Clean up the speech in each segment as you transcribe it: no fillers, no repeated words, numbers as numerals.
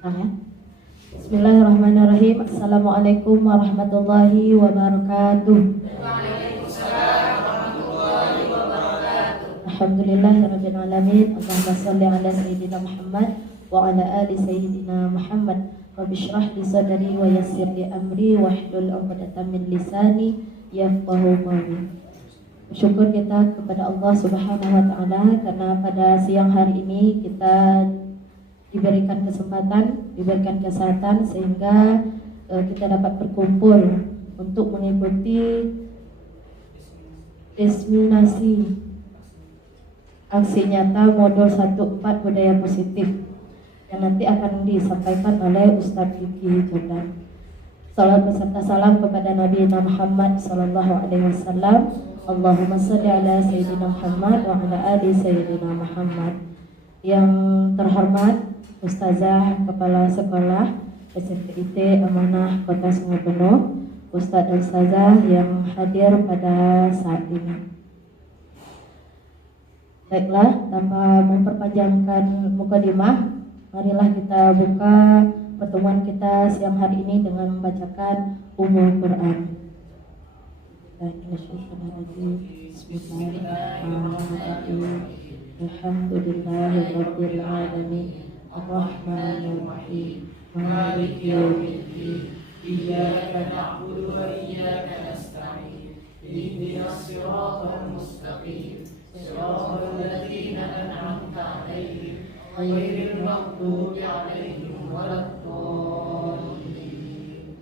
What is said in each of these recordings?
Ya. Bismillahirrahmanirrahim. Assalamualaikum warahmatullahi wabarakatuh. Alhamdulillahirabbil alamin. Allahumma shalli ala sayyidina Muhammad wa ala ali sayyidina Muhammad. Rabbi shrah li sadri wa yassir li amri wahlul 'uqdatam min lisani yafqahu qawli. Syukur kita kepada Allah Subhanahu wa taala karena pada siang hari ini kita diberikan kesempatan, diberikan kesehatan sehingga kita dapat berkumpul untuk mengikuti diseminasi aksi nyata modul 14 budaya positif yang nanti akan disampaikan oleh Ustadz Vicky Jordan. Salam beserta salam kepada Nabi Muhammad sallallahu alaihi wasallam. Allahumma shalli ala sayyidina Muhammad wa ala ali sayyidina Muhammad. Yang terhormat Ustazah Kepala Sekolah SMPIT Amanah Kota Sungai Buloh, Ustadz dan Ustazah yang hadir pada saat ini. Baiklah, tanpa memperpanjangkan mukadimah, marilah kita buka pertemuan kita siang hari ini dengan membacakan Ummul Quran. Bismillahirrahmanirrahim. Alhamdulillahirabbil alamin. Ar-Rahmanir Rahim. Maliki yaumiddin. Iyyaka na'budu wa iyyaka nasta'in. Ihdinas siratal mustaqim. Siratal ladzina an'amta 'alaihim ghairil maghdubi 'alaihim waladdallin.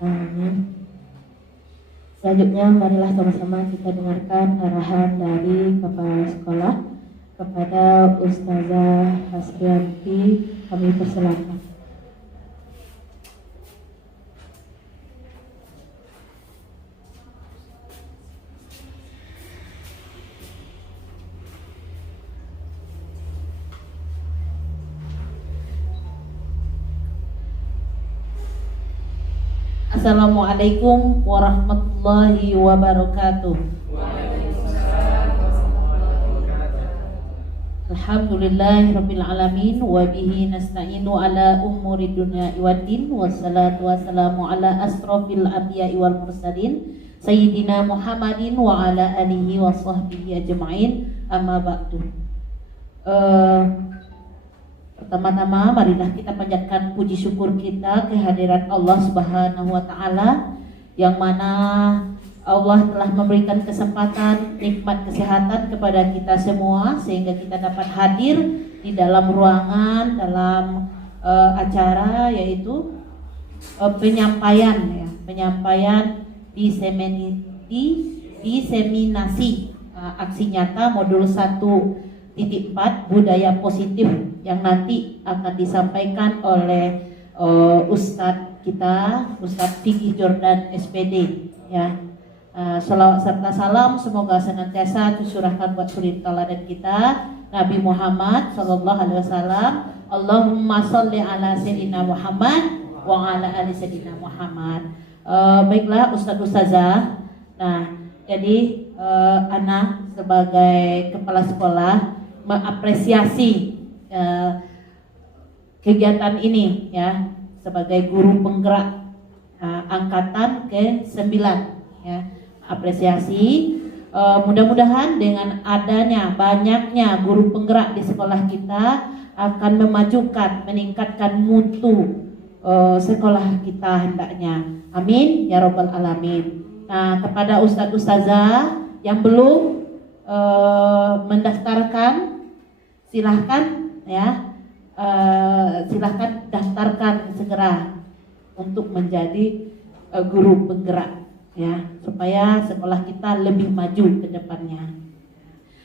Amin. Selanjutnya marilah sama-sama kita dengarkan arahan dari kepala sekolah kepada Ustazah Hasrianti. Kami persilakan. Assalamualaikum warahmatullahi wabarakatuh. Alhamdulillahirabbil alamin wa bihi nasta'inu ala umuri dunya waddin wassalatu wassalamu ala asrofil anbiya'i wal mursalin sayyidina Muhammadin wa ala alihi wa sahbihi ajma'in, amma ba'du. Pertama-tama marilah kita panjatkan puji syukur kita kehadirat Allah Subhanahu wa taala yang mana Allah telah memberikan kesempatan nikmat kesehatan kepada kita semua sehingga kita dapat hadir di dalam ruangan dalam acara yaitu penyampaian diseminasi aksi nyata modul 1.4 budaya positif yang nanti akan disampaikan oleh Ustadz kita, Ustadz Vicky Jordan SPD ya. Salawat serta salam semoga senantiasa tercurahkan buat suri teladan kita Nabi Muhammad sallallahu alaihi wasallam. Allahumma sholli ala sayyidina Muhammad wa ala ali sayyidina Muhammad. Baiklah Ustadz Ustazah. Nah, jadi Ana sebagai kepala sekolah mengapresiasi kegiatan ini ya sebagai guru penggerak angkatan ke-9 ya. Apresiasi mudah-mudahan dengan adanya banyaknya guru penggerak di sekolah kita akan memajukan, meningkatkan mutu sekolah kita hendaknya. Amin ya rabbal alamin. Nah, kepada Ustadz Ustazah yang belum mendaftarkan, silahkan ya, silahkan daftarkan segera untuk menjadi guru penggerak ya, supaya sekolah kita lebih maju ke depannya.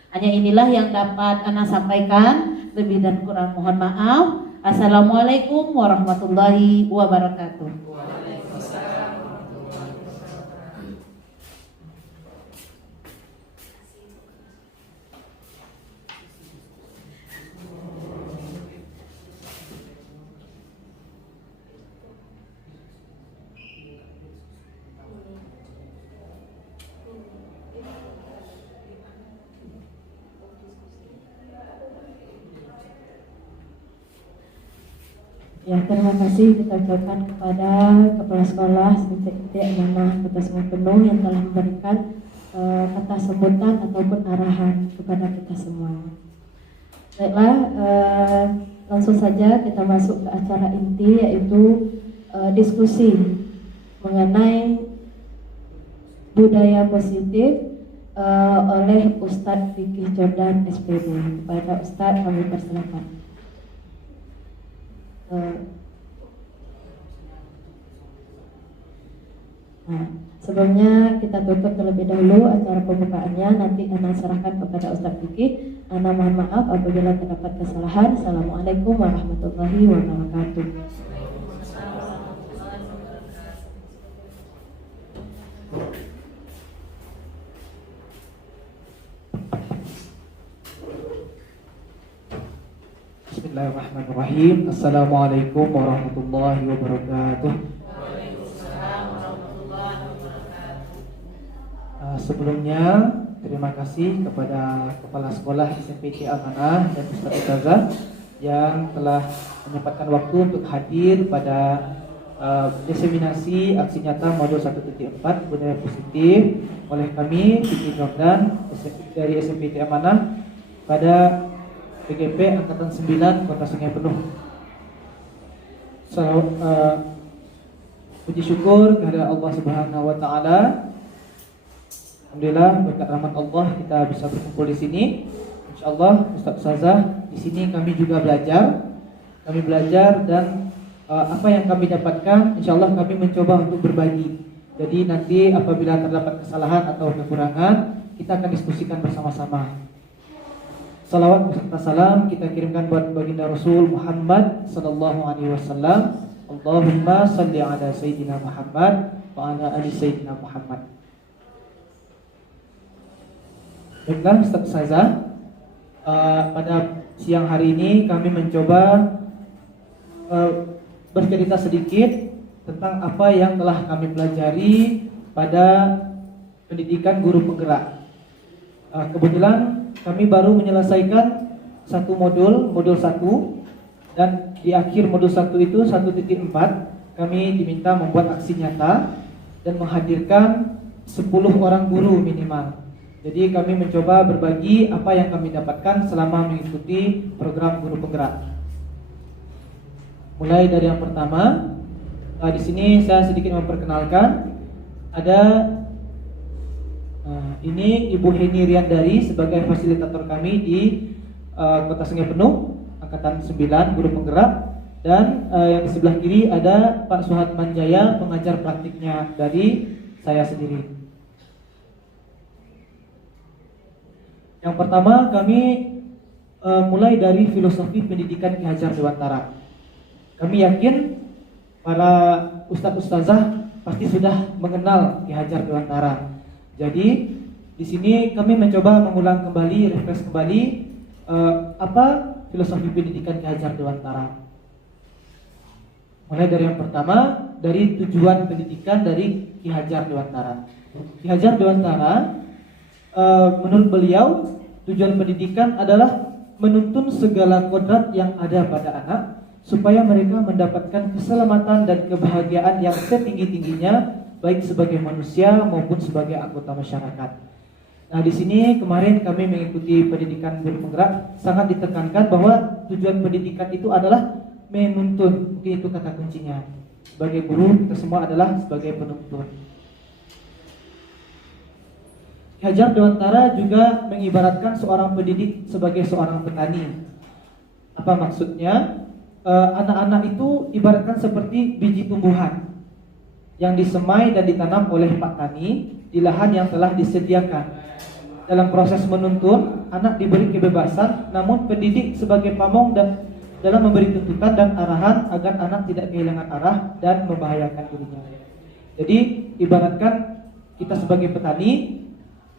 Hanya inilah yang dapat Ana sampaikan, lebih dan kurang mohon maaf. Assalamualaikum warahmatullahi wabarakatuh. Ya, terima kasih kita ucapkan kepada Kepala Sekolah Titik Amanah Kota Sungai Penuh yang telah memberikan kata sambutan ataupun arahan kepada kita semua. Baiklah, langsung saja kita masuk ke acara inti, yaitu diskusi mengenai budaya positif oleh Ustadz Fikih Jordan SPD. Kepada Ustadz kami persilakan. Nah, sebelumnya kita tutup terlebih dahulu acara pembukaannya. Nanti Ana serahkan kepada Ustadz Fikih. Ana mohon maaf apabila terdapat kesalahan. Assalamualaikum warahmatullahi wabarakatuh. Bismillahirrahmanirrahim. Assalamualaikum warahmatullahi wabarakatuh. Sebelumnya terima kasih kepada Kepala Sekolah SMP Amanah dan Ustaz-Ustazah yang telah menyempatkan waktu untuk hadir pada diseminasi aksi nyata modul 1.4 budaya positif oleh kami Fikih Jordan dari SMP Amanah pada PGP Angkatan 9 Kota Sungai Penuh. Puji syukur kepada Allah Subhanahu wa taala. Alhamdulillah berkat rahmat Allah kita bisa berkumpul di sini. Insyaallah Ustaz Ustazah di sini kami juga belajar. Kami belajar dan apa yang kami dapatkan insyaallah kami mencoba untuk berbagi. Jadi nanti apabila terdapat kesalahan atau kekurangan kita akan diskusikan bersama-sama. Salawat beserta salam kita kirimkan buat baginda Rasul Muhammad sallallahu alaihi wasallam. Allahumma salli ala sayyidina Muhammad wa ala ali sayyidina Muhammad. Baiklah Ustaz Ustazah, pada siang hari ini kami mencoba bercerita sedikit tentang apa yang telah kami pelajari pada pendidikan guru penggerak. Kebetulan kami baru menyelesaikan satu modul 1, dan di akhir modul 1 itu 1.4 kami diminta membuat aksi nyata dan menghadirkan 10 orang guru minimal. Jadi kami mencoba berbagi apa yang kami dapatkan selama mengikuti program guru penggerak. Mulai dari yang pertama, di sini saya sedikit memperkenalkan. Ada ini Ibu Heni Riandari sebagai fasilitator kami di Kota Sungai Penuh Angkatan 9 guru penggerak, dan yang di sebelah kiri ada Pak Suhat Manjaya pengajar praktiknya dari saya sendiri. Yang pertama kami mulai dari filosofi pendidikan Ki Hajar Dewantara. Kami yakin para ustadz ustazah pasti sudah mengenal Ki Hajar Dewantara. Jadi di sini kami mencoba mengulang kembali, refresh kembali apa filosofi pendidikan Ki Hajar Dewantara. Mulai dari yang pertama, dari tujuan pendidikan dari Ki Hajar Dewantara. Ki Hajar Dewantara menurut beliau tujuan pendidikan adalah menuntun segala kodrat yang ada pada anak supaya mereka mendapatkan keselamatan dan kebahagiaan yang setinggi-tingginya baik sebagai manusia maupun sebagai anggota masyarakat. Nah, di sini kemarin kami mengikuti pendidikan guru penggerak, sangat ditekankan bahwa tujuan pendidikan itu adalah menuntun. Mungkin itu kata kuncinya. Sebagai guru kita semua adalah sebagai penuntun. Ki Hajar Dewantara juga mengibaratkan seorang pendidik sebagai seorang petani. Apa maksudnya? Anak-anak itu ibaratkan seperti biji tumbuhan yang disemai dan ditanam oleh Pak Tani di lahan yang telah disediakan. Dalam proses menuntun, anak diberi kebebasan, namun pendidik sebagai pamong dan dalam memberi tuntutan dan arahan agar anak tidak kehilangan arah dan membahayakan dirinya. Jadi ibaratkan kita sebagai petani,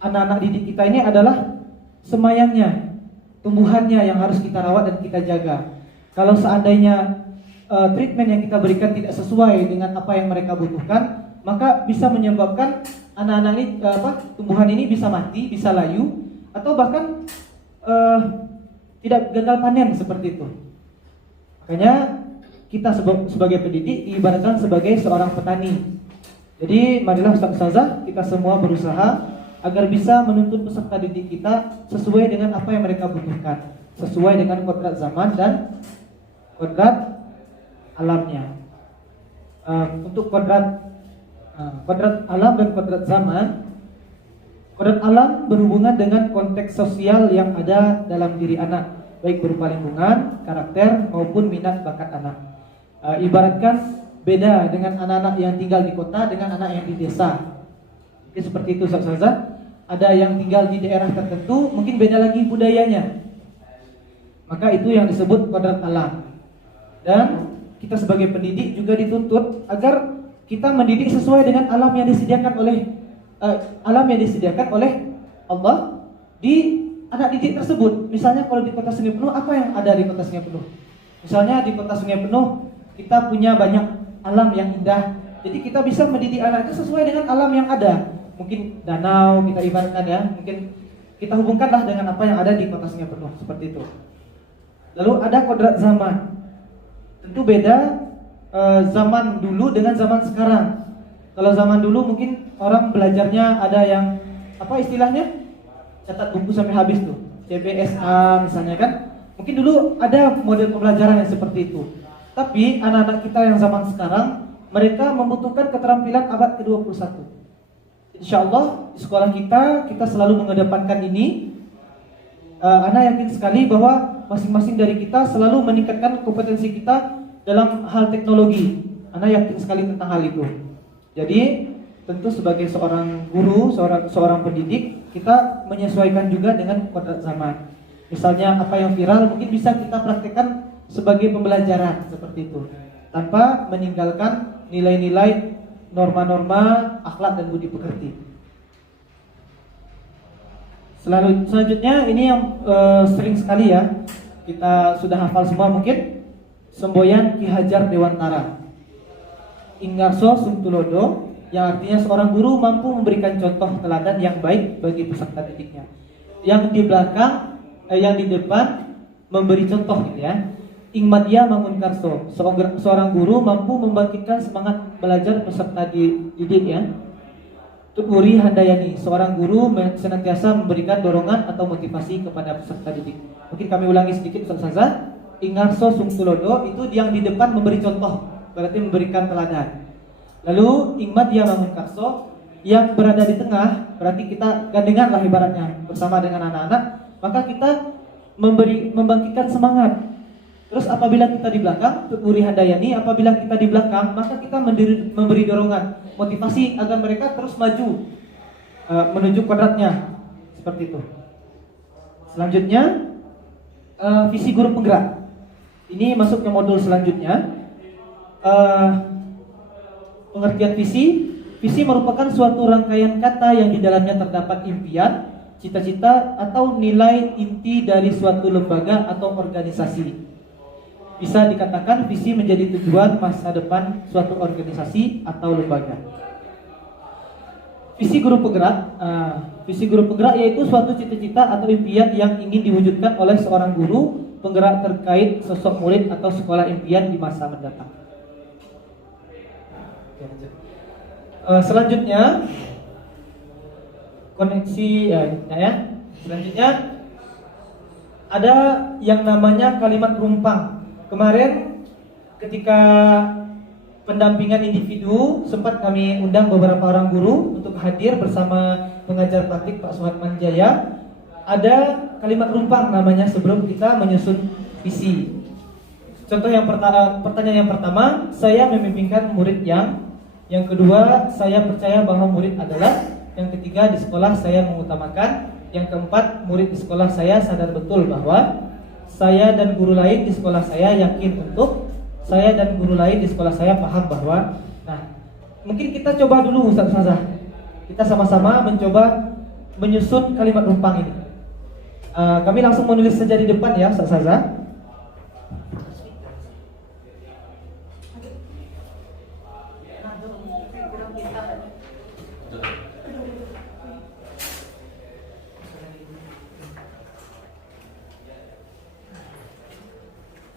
anak-anak didik kita ini adalah semayannya, tumbuhannya yang harus kita rawat dan kita jaga. Kalau seandainya treatment yang kita berikan tidak sesuai dengan apa yang mereka butuhkan, maka bisa menyebabkan anak-anak ini, tumbuhan ini bisa mati, bisa layu, atau bahkan tidak gagal panen seperti itu. Makanya kita sebagai pendidik diibaratkan sebagai seorang petani. Jadi marilah Ustaz-Ustazah kita semua berusaha agar bisa menuntun peserta didik kita sesuai dengan apa yang mereka butuhkan, sesuai dengan kodrat zaman dan kodrat alamnya. Untuk kodrat alam dan kodrat zaman, kodrat alam berhubungan dengan konteks sosial yang ada dalam diri anak, baik berupa lingkungan, karakter maupun minat bakat anak. Ibaratkan beda dengan anak-anak yang tinggal di kota dengan anak yang di desa. Jadi seperti itu Ustaz. Ada yang tinggal di daerah tertentu, mungkin beda lagi budayanya. Maka itu yang disebut kodrat alam. Dan kita sebagai pendidik juga dituntut agar kita mendidik sesuai dengan alam yang disediakan oleh Allah di anak didik tersebut. Misalnya kalau di kota Sungai Penuh, apa yang ada di kota Sungai Penuh? Misalnya di kota Sungai Penuh kita punya banyak alam yang indah. Jadi kita bisa mendidik anak itu sesuai dengan alam yang ada. Mungkin danau kita ibaratkan ya, mungkin kita hubungkanlah dengan apa yang ada di kota Sungai Penuh, seperti itu. Lalu ada kodrat zaman. Tentu beda zaman dulu dengan zaman sekarang. Kalau zaman dulu mungkin orang belajarnya ada yang apa istilahnya? Catat buku sampai habis tuh, CBSA misalnya kan. Mungkin dulu ada model pembelajaran yang seperti itu. Tapi anak-anak kita yang zaman sekarang, mereka membutuhkan keterampilan abad ke-21. InsyaAllah di sekolah kita selalu mengedepankan ini. Ana yakin sekali bahwa masing-masing dari kita selalu meningkatkan kompetensi kita dalam hal teknologi. Ana yakin sekali tentang hal itu. Jadi tentu sebagai seorang guru, seorang pendidik, kita menyesuaikan juga dengan kodrat zaman. Misalnya apa yang viral mungkin bisa kita praktekkan sebagai pembelajaran seperti itu, tanpa meninggalkan nilai-nilai, norma-norma, akhlak dan budi pekerti. Selanjutnya ini yang sering sekali ya kita sudah hafal semua mungkin, semboyan Ki Hajar Dewantara, Ingarso Sungtulodo, yang artinya seorang guru mampu memberikan contoh teladan yang baik bagi peserta didiknya. Yang di belakang, yang di depan memberi contoh gitu ya. Ingmadya Mangunkarso, seorang guru mampu membangkitkan semangat belajar peserta didik ya. Tuturi Handayani, seorang guru senantiasa memberikan dorongan atau motivasi kepada peserta didik. Mungkin kami ulangi sedikit Ustaz. Ingarso Sungtulodo itu yang di depan memberi contoh, berarti memberikan teladan. Lalu Ingmadya Mangunkarso yang berada di tengah, berarti kita gandengan lah ibaratnya bersama dengan anak-anak, maka kita membangkitkan semangat. Terus apabila kita di belakang, Tuturi Handayani, apabila kita di belakang, maka kita memberi dorongan, motivasi agar mereka terus maju menuju kodratnya, seperti itu. Selanjutnya visi guru penggerak. Ini masuk ke modul selanjutnya. Pengertian visi. Visi merupakan suatu rangkaian kata yang di dalamnya terdapat impian, cita-cita atau nilai inti dari suatu lembaga atau organisasi. Bisa dikatakan visi menjadi tujuan masa depan suatu organisasi atau lembaga. Visi guru penggerak. Visi guru penggerak yaitu suatu cita-cita atau impian yang ingin diwujudkan oleh seorang guru penggerak terkait sosok murid atau sekolah impian di masa mendatang. Selanjutnya koneksi ya. Selanjutnya ada yang namanya kalimat rumpang. Kemarin ketika pendampingan individu sempat kami undang beberapa orang guru untuk hadir bersama pengajar praktik Pak Suhat Manjaya. Ada kalimat rumpang namanya sebelum kita menyusun visi. Contoh yang pertanyaan yang pertama, saya membimbingkan murid yang kedua, saya percaya bahwa murid adalah, yang ketiga, di sekolah saya mengutamakan, yang keempat, murid di sekolah saya sadar betul bahwa saya dan guru lain di sekolah saya yakin untuk, saya dan guru lain di sekolah saya paham bahwa. Nah, mungkin kita coba dulu Ustaz. Kita sama-sama mencoba menyusun kalimat rumpang ini. Kami langsung menulis saja di depan ya Ustaz.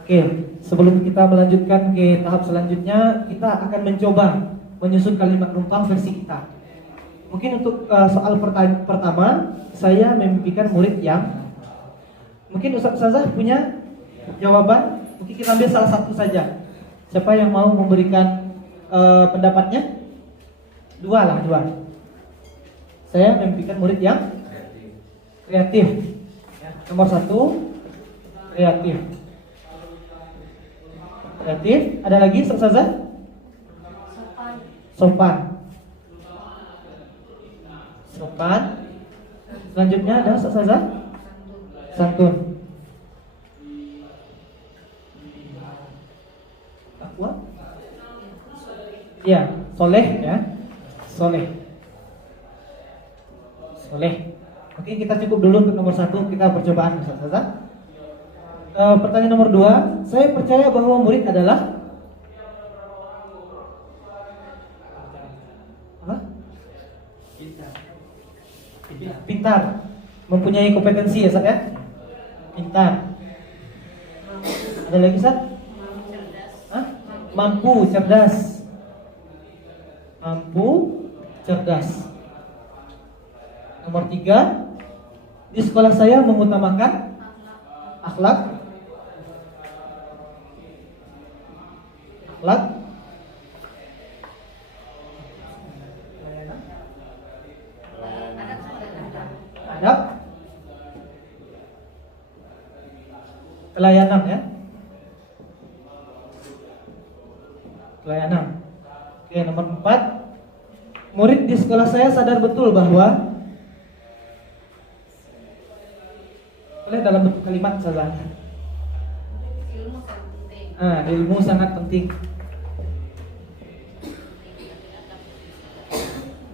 Oke, sebelum kita melanjutkan ke tahap selanjutnya, kita akan mencoba menyusun kalimat rumpang versi kita. Mungkin untuk soal pertama, saya memimpikan murid yang mungkin Ustazah punya jawaban. Mungkin kita ambil salah satu saja. Siapa yang mau memberikan pendapatnya? Dua. Saya memimpikan murid yang kreatif. Ya, nomor 1 kreatif. Ada lagi Ustazah? Sopan. Selanjutnya ada Ustazah? Santun. Takwa? Iya, soleh ya. Soleh. Oke, kita cukup dulu untuk nomor 1, kita percobaan Ustazah. Pertanyaan nomor 2, saya percaya bahwa murid adalah apa? Pintar, mempunyai kompetensi ya Ustaz ya. Pintar. Ada lagi Ustaz? Mampu, cerdas. Nomor 3, di sekolah saya mengutamakan akhlak. Adab. Pelayanan ya. Oke, nomor 4, murid di sekolah saya sadar betul bahwa dalam bentuk kalimat saja. Ilmu sangat penting.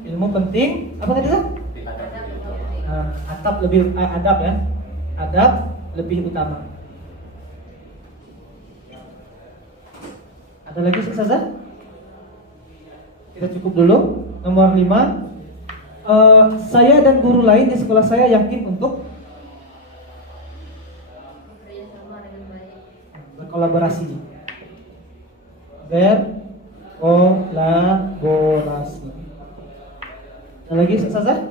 Ilmu penting. Apa tadi Ustaz? Adab ya. Adab lebih utama. Ada lagi Ustazah? Kita cukup dulu. Nomor 5, saya dan guru lain di sekolah saya yakin untuk berkolaborasi. Ada lagi Ustazah?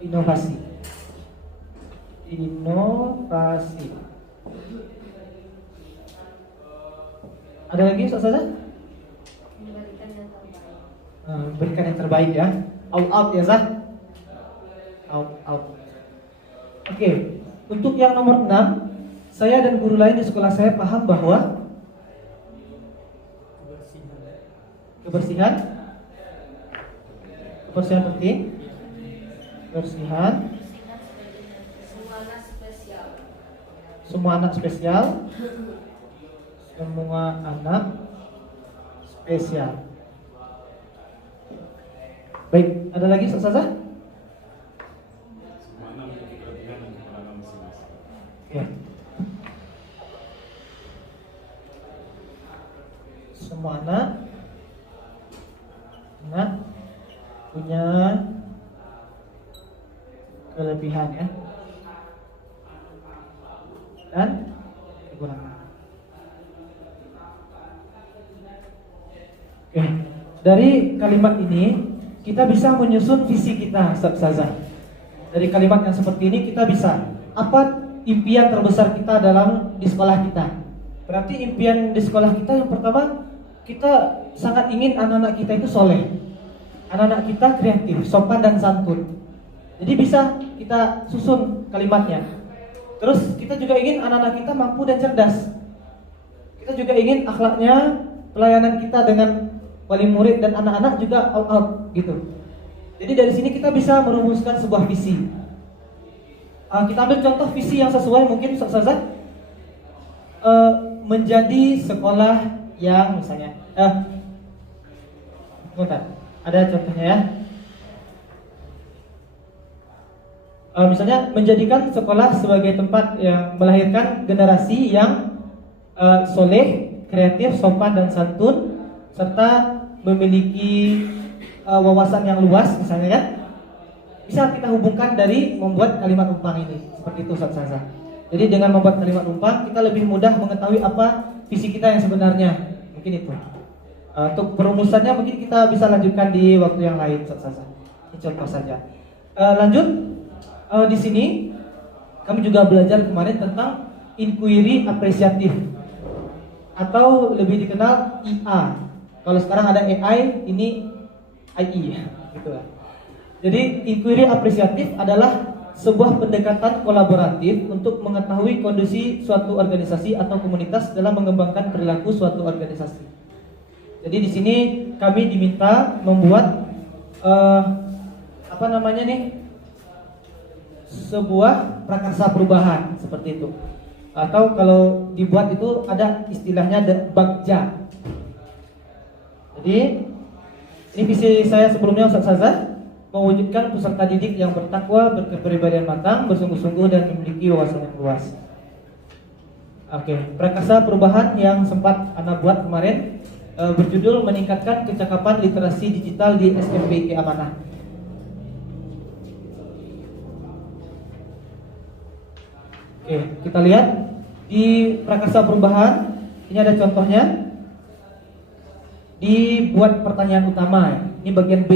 Inovasi. Ada lagi Ustazah? Berikan yang terbaik ya. Out ya Zah. Out. Oke. Untuk yang nomor 6, saya dan guru lain di sekolah saya paham bahwa kebersihan penting. Semua anak spesial. Baik, ada lagi Ustazah? Ya. Semua anak punya kelebihan ya dan kekurangan. Oke, dari kalimat ini kita bisa menyusun visi kita, Ustazah. Dari kalimat yang seperti ini kita bisa, apa impian terbesar kita di sekolah kita? Berarti impian di sekolah kita yang pertama, kita sangat ingin anak-anak kita itu soleh, anak-anak kita kreatif, sopan dan santun. Jadi bisa kita susun kalimatnya. Terus kita juga ingin anak-anak kita mampu dan cerdas. Kita juga ingin akhlaknya, pelayanan kita dengan wali murid dan anak-anak juga out gitu. Jadi dari sini kita bisa merumuskan sebuah visi. Kita ambil contoh visi yang sesuai mungkin Ustazah, menjadi sekolah yang misalnya ada contohnya ya. Misalnya menjadikan sekolah sebagai tempat yang melahirkan generasi yang soleh, kreatif, sopan dan santun, serta memiliki wawasan yang luas misalnya ya. Bisa kita hubungkan dari membuat kalimat rumpang ini seperti itu Ustazah. Jadi dengan membuat kalimat numpang kita lebih mudah mengetahui apa visi kita yang sebenarnya. Mungkin itu. Untuk perumusannya mungkin kita bisa lanjutkan di waktu yang lain saja. Ini contoh saja. Lanjut di sini kami juga belajar kemarin tentang inquiry apresiatif atau lebih dikenal IA. Kalau sekarang ada AI, ini AI gitu ya. Jadi inquiry apresiatif adalah sebuah pendekatan kolaboratif untuk mengetahui kondisi suatu organisasi atau komunitas dalam mengembangkan perilaku suatu organisasi. Jadi di sini kami diminta membuat sebuah prakarsa perubahan seperti itu. Atau kalau dibuat itu ada istilahnya bagja. Jadi ini visi saya sebelumnya Ustaz Saza, mewujudkan peserta didik yang bertakwa, berkepribadian matang, bersungguh-sungguh dan memiliki wawasan yang luas. Oke, prakarsa perubahan yang sempat Ana buat kemarin berjudul meningkatkan kecakapan literasi digital di SMP Amanah. Oke, kita lihat di prakarsa perubahan ini ada contohnya. Dibuat pertanyaan utama, ini bagian B.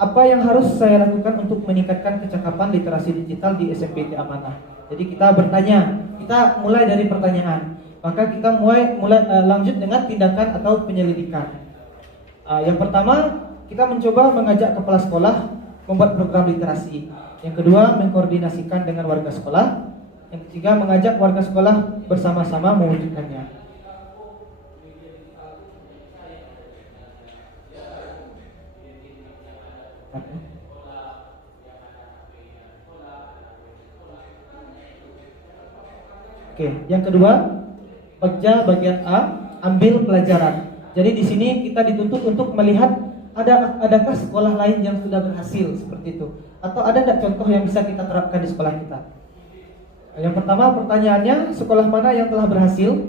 Apa yang harus saya lakukan untuk meningkatkan kecakapan literasi digital di SMP Amanah? Jadi kita bertanya, kita mulai dari pertanyaan, maka kita mulai lanjut dengan tindakan atau penyelidikan. Yang pertama, kita mencoba mengajak kepala sekolah membuat program literasi. Yang kedua, mengkoordinasikan dengan warga sekolah. Yang ketiga, mengajak warga sekolah bersama-sama mewujudkannya. Oke, yang kedua, bagian A, ambil pelajaran. Jadi di sini kita dituntut untuk melihat adakah sekolah lain yang sudah berhasil seperti itu, atau ada tidak contoh yang bisa kita terapkan di sekolah kita. Yang pertama pertanyaannya, sekolah mana yang telah berhasil,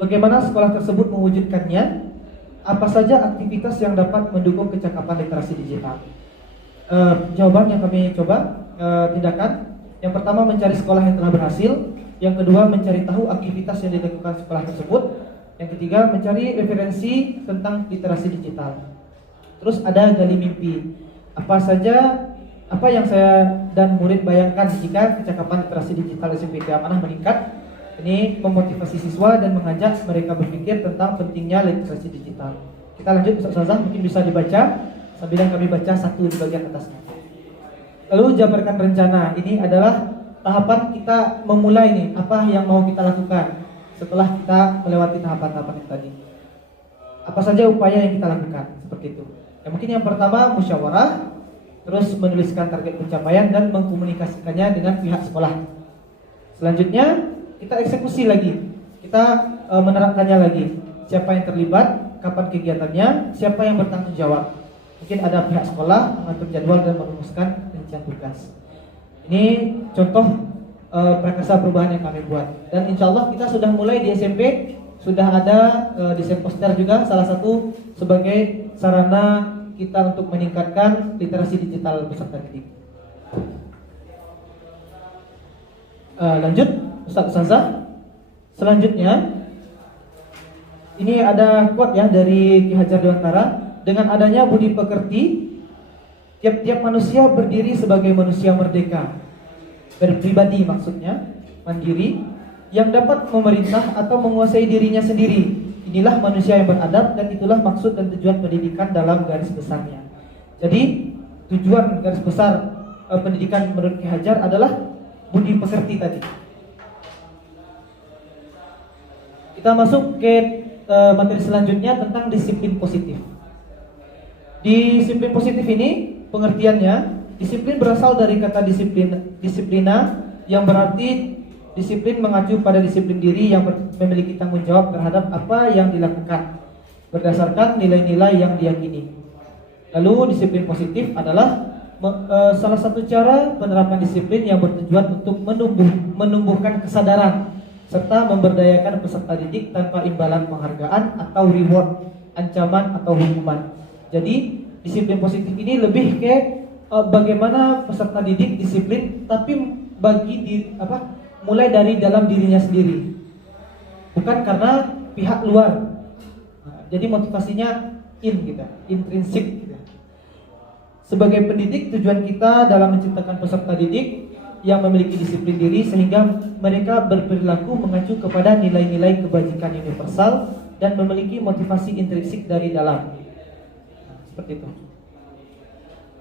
bagaimana sekolah tersebut mewujudkannya, apa saja aktivitas yang dapat mendukung kecakapan literasi digital. Jawaban yang kami coba tindakan, yang pertama mencari sekolah yang telah berhasil, yang kedua mencari tahu aktivitas yang dilakukan sekolah tersebut, yang ketiga mencari referensi tentang literasi digital. Terus ada gali mimpi, apa yang saya dan murid bayangkan jika kecakapan literasi digital SMP Amanah meningkat. Ini memotivasi siswa dan mengajak mereka berpikir tentang pentingnya literasi digital. Kita lanjut, Ustaz Sazah, mungkin bisa dibaca sambil kami baca satu di bagian atasnya. Lalu jabarkan rencana. Ini adalah tahapan kita memulai nih, apa yang mau kita lakukan setelah kita melewati tahapan-tahapan yang tadi. Apa saja upaya yang kita lakukan seperti itu. Mungkin yang pertama musyawarah, terus menuliskan target pencapaian dan mengkomunikasikannya dengan pihak sekolah. Selanjutnya kita eksekusi lagi, kita menerapkannya lagi. Siapa yang terlibat, kapan kegiatannya, siapa yang bertanggung jawab. Mungkin ada pihak sekolah mengatur jadwal dan merumuskan rincian tugas. Ini contoh prakarsa perubahan yang kami buat. Dan insya Allah kita sudah mulai di SMP, sudah ada desain poster juga, salah satu sebagai sarana kita untuk meningkatkan literasi digital peserta didik. Lanjut, Ustaz Sazah. Selanjutnya, ini ada quote ya dari Ki Hajar Dewantara. Dengan adanya budi pekerti, tiap-tiap manusia berdiri sebagai manusia merdeka, berpribadi maksudnya, mandiri, yang dapat memerintah atau menguasai dirinya sendiri. Inilah manusia yang beradab dan itulah maksud dan tujuan pendidikan dalam garis besarnya. Jadi tujuan garis besar pendidikan menurut Ki Hajar adalah budi pekerti tadi. Kita masuk ke materi selanjutnya tentang disiplin positif. Disiplin positif ini pengertiannya, disiplin berasal dari kata disiplina yang berarti disiplin mengacu pada disiplin diri yang memiliki tanggung jawab terhadap apa yang dilakukan berdasarkan nilai-nilai yang diyakini. Lalu disiplin positif adalah salah satu cara penerapan disiplin yang bertujuan untuk menumbuhkan kesadaran serta memberdayakan peserta didik tanpa imbalan penghargaan atau reward, ancaman atau hukuman. Jadi disiplin positif ini lebih ke bagaimana peserta didik disiplin, tapi mulai dari dalam dirinya sendiri, bukan karena pihak luar. Jadi motivasinya gitu, intrinsik gitu. Sebagai pendidik, tujuan kita dalam menciptakan peserta didik yang memiliki disiplin diri sehingga mereka berperilaku mengacu kepada nilai-nilai kebajikan universal dan memiliki motivasi intrinsik dari dalam. Seperti itu.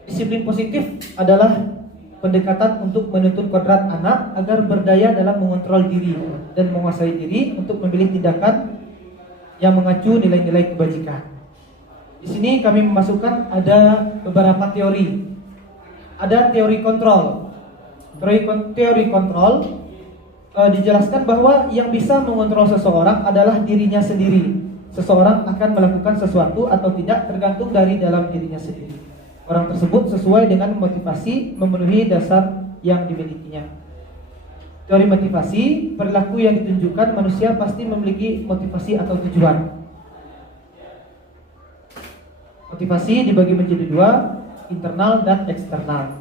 Disiplin positif adalah pendekatan untuk menuntun kodrat anak agar berdaya dalam mengontrol diri dan menguasai diri untuk memilih tindakan yang mengacu nilai-nilai kebajikan. Di sini kami memasukkan ada beberapa teori. Ada teori kontrol. Teori kontrol dijelaskan bahwa yang bisa mengontrol seseorang adalah dirinya sendiri. Seseorang akan melakukan sesuatu atau tidak tergantung dari dalam dirinya sendiri. Orang tersebut sesuai dengan motivasi memenuhi dasar yang dimilikinya. Teori motivasi, perilaku yang ditunjukkan manusia pasti memiliki motivasi atau tujuan. Motivasi dibagi menjadi dua, internal dan eksternal.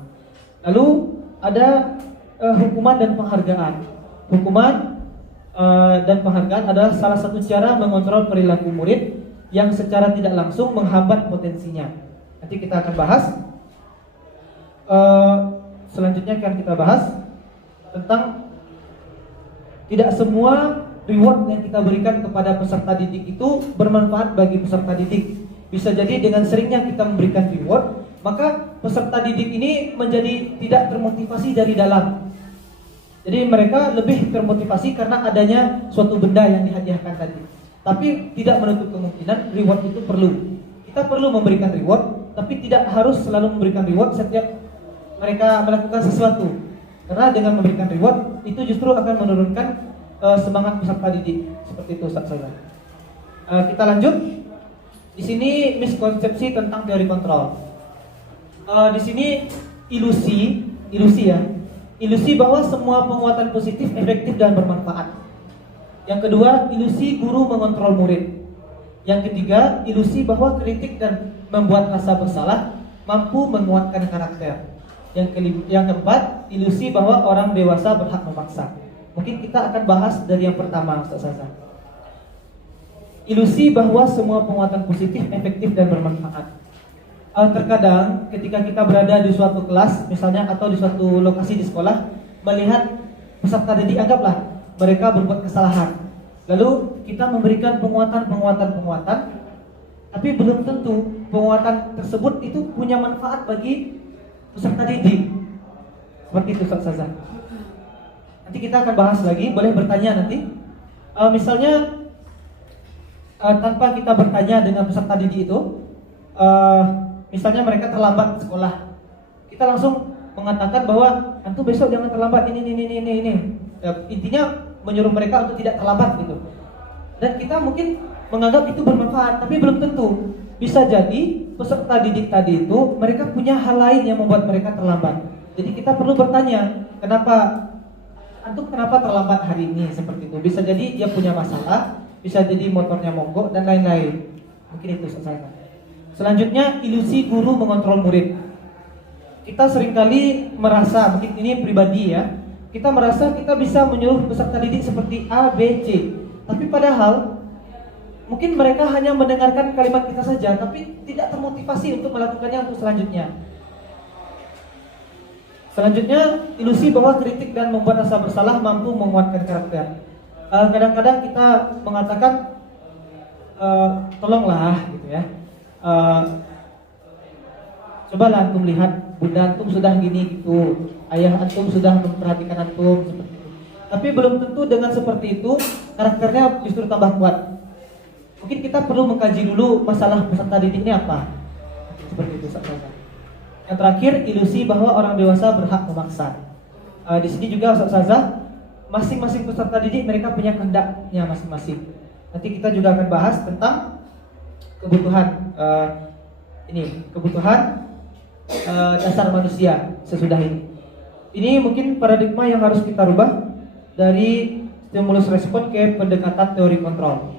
Lalu ada hukuman dan penghargaan. Hukuman dan penghargaan adalah salah satu cara mengontrol perilaku murid yang secara tidak langsung menghambat potensinya. Nanti kita akan bahas. Selanjutnya akan kita bahas tentang tidak semua reward yang kita berikan kepada peserta didik itu bermanfaat bagi peserta didik. Bisa jadi dengan seringnya kita memberikan reward, maka peserta didik ini menjadi tidak termotivasi dari dalam. Jadi mereka lebih termotivasi karena adanya suatu benda yang dihadiahkan tadi. Tapi tidak menutup kemungkinan reward itu perlu. Kita perlu memberikan reward, tapi tidak harus selalu memberikan reward setiap mereka melakukan sesuatu. Karena dengan memberikan reward itu justru akan menurunkan semangat peserta didik. Seperti itu Ustaz Saza. Kita lanjut. Di sini miskonsepsi tentang teori kontrol. Di sini ilusi ya. Ilusi bahwa semua penguatan positif efektif dan bermanfaat. Yang kedua, ilusi guru mengontrol murid. Yang ketiga, ilusi bahwa kritik dan membuat rasa bersalah mampu menguatkan karakter. Yang keempat, ilusi bahwa orang dewasa berhak memaksa. Mungkin kita akan bahas dari yang pertama, Ustaz Saza. Ilusi bahwa semua penguatan positif efektif dan bermanfaat. Terkadang ketika kita berada di suatu kelas misalnya atau di suatu lokasi di sekolah, melihat peserta didik, anggaplah mereka berbuat kesalahan, lalu kita memberikan penguatan, tapi belum tentu penguatan tersebut itu punya manfaat bagi peserta didik. Seperti itu Ustaz Saza. Nanti kita akan bahas lagi, boleh bertanya nanti. Misalnya tanpa kita bertanya dengan peserta didik itu, misalnya mereka terlambat ke sekolah, kita langsung mengatakan bahwa antum besok jangan terlambat ini. Intinya menyuruh mereka untuk tidak terlambat gitu. Dan kita mungkin menganggap itu bermanfaat, tapi belum tentu. Bisa jadi peserta didik tadi itu mereka punya hal lain yang membuat mereka terlambat. Jadi kita perlu bertanya, antum kenapa terlambat hari ini, seperti itu. Bisa jadi dia punya masalah, bisa jadi motornya mogok dan lain-lain. Mungkin itu selesai. Selanjutnya, ilusi guru mengontrol murid. Kita seringkali merasa, mungkin ini pribadi ya, kita merasa kita bisa menyuruh peserta didik seperti A, B, C. Tapi padahal mungkin mereka hanya mendengarkan kalimat kita saja, tapi tidak termotivasi untuk melakukannya untuk selanjutnya. Selanjutnya, ilusi bahwa kritik dan membuat rasa bersalah mampu menguatkan karakter. Kadang-kadang kita mengatakan, tolonglah gitu ya. Cobalah antum lihat, bunda antum sudah gini gitu, ayah antum sudah memperhatikan antum seperti itu. Tapi belum tentu dengan seperti itu karakternya justru tambah kuat. Mungkin kita perlu mengkaji dulu masalah peserta didik ini apa. Seperti itu Ustaz. Yang terakhir, ilusi bahwa orang dewasa berhak memaksa. Di sini juga Ustaz, masing-masing peserta didik mereka punya kehendaknya masing-masing. Nanti kita juga akan bahas tentang kebutuhan dasar manusia sesudah ini. Ini mungkin paradigma yang harus kita rubah dari stimulus respon ke pendekatan teori kontrol.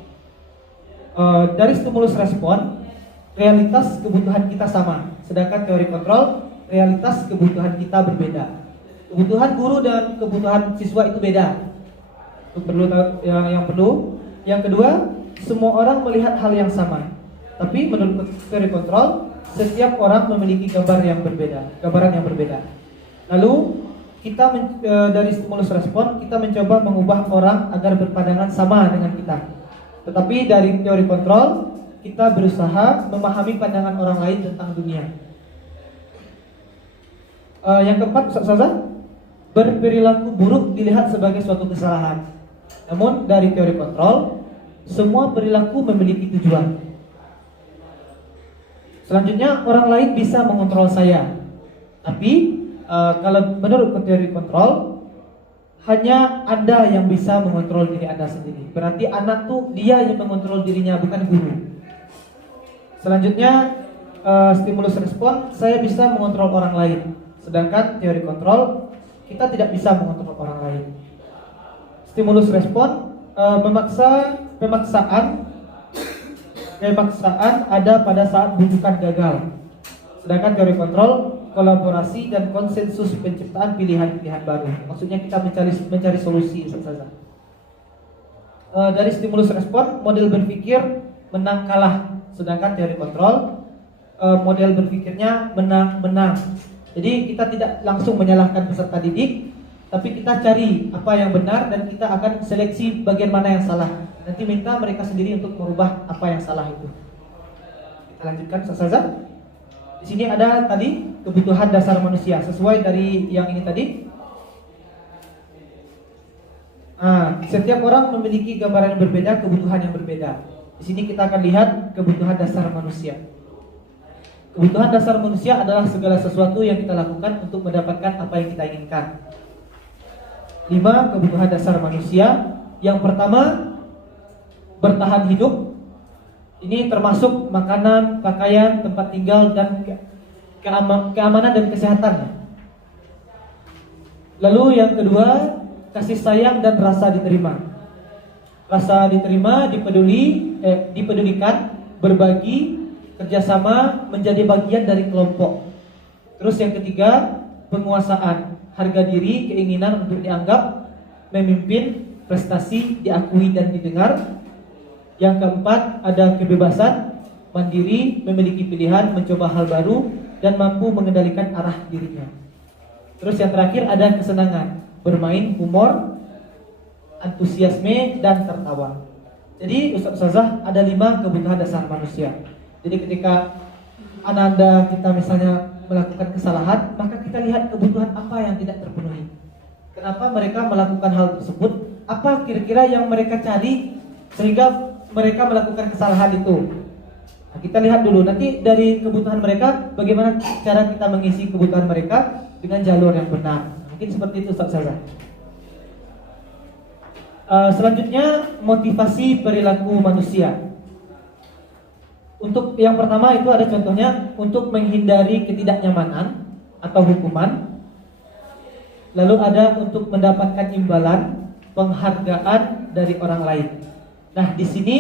Dari stimulus respon, realitas kebutuhan kita sama, sedangkan teori kontrol realitas kebutuhan kita berbeda. Kebutuhan guru dan kebutuhan siswa itu beda. Itu perlu yang perlu. Yang kedua, semua orang melihat hal yang sama. Tapi menurut teori kontrol, setiap orang memiliki gambaran yang berbeda. Lalu kita dari stimulus respon kita mencoba mengubah orang agar berpandangan sama dengan kita. Tetapi dari teori kontrol kita berusaha memahami pandangan orang lain tentang dunia. Yang keempat, Ustazah, berperilaku buruk dilihat sebagai suatu kesalahan. Namun dari teori kontrol, semua perilaku memiliki tujuan. Selanjutnya, orang lain bisa mengontrol saya. Tapi kalau menurut teori kontrol, hanya Anda yang bisa mengontrol diri Anda sendiri. Berarti anak tuh dia yang mengontrol dirinya, bukan guru. Selanjutnya, stimulus respon, saya bisa mengontrol orang lain. Sedangkan teori kontrol, kita tidak bisa mengontrol orang lain. Stimulus respon, pemaksaan ada pada saat bujukan gagal. Sedangkan teori kontrol, kolaborasi dan konsensus penciptaan pilihan-pilihan baru. Maksudnya kita mencari solusi saja. Dari stimulus respon, model berpikir menang kalah. Sedangkan teori kontrol, model berpikirnya menang-menang. Jadi kita tidak langsung menyalahkan peserta didik, tapi kita cari apa yang benar dan kita akan seleksi bagian mana yang salah. Nanti minta mereka sendiri untuk merubah apa yang salah itu. Kita lanjutkan, Ustazah. Di sini ada tadi kebutuhan dasar manusia sesuai dari yang ini tadi. Setiap orang memiliki gambaran yang berbeda, kebutuhan yang berbeda. Di sini kita akan lihat kebutuhan dasar manusia. Kebutuhan dasar manusia adalah segala sesuatu yang kita lakukan untuk mendapatkan apa yang kita inginkan. 5 kebutuhan dasar manusia. Yang pertama, bertahan hidup. Ini termasuk makanan, pakaian, tempat tinggal, dan keamanan dan kesehatan. Lalu yang kedua, kasih sayang dan rasa diterima. Rasa diterima, dipedulikan, berbagi, kerjasama, menjadi bagian dari kelompok. Terus yang ketiga, penguasaan, harga diri, keinginan untuk dianggap, memimpin, prestasi, diakui dan didengar. Yang keempat, ada kebebasan, mandiri, memiliki pilihan, mencoba hal baru, dan mampu mengendalikan arah dirinya. Terus yang terakhir ada kesenangan, bermain, humor, antusiasme, dan tertawa. Jadi Ustazah, ada 5 kebutuhan dasar manusia. Jadi ketika Anda kita misalnya melakukan kesalahan, maka kita lihat kebutuhan apa yang tidak terpenuhi. Kenapa mereka melakukan hal tersebut? Apa kira-kira yang mereka cari sehingga mereka melakukan kesalahan itu? Nah, kita lihat dulu nanti dari kebutuhan mereka, bagaimana cara kita mengisi kebutuhan mereka dengan jalur yang benar. Mungkin seperti itu, Ustazah. Selanjutnya, motivasi perilaku manusia. Untuk yang pertama itu ada contohnya untuk menghindari ketidaknyamanan atau hukuman. Lalu ada untuk mendapatkan imbalan, penghargaan dari orang lain. Nah, di sini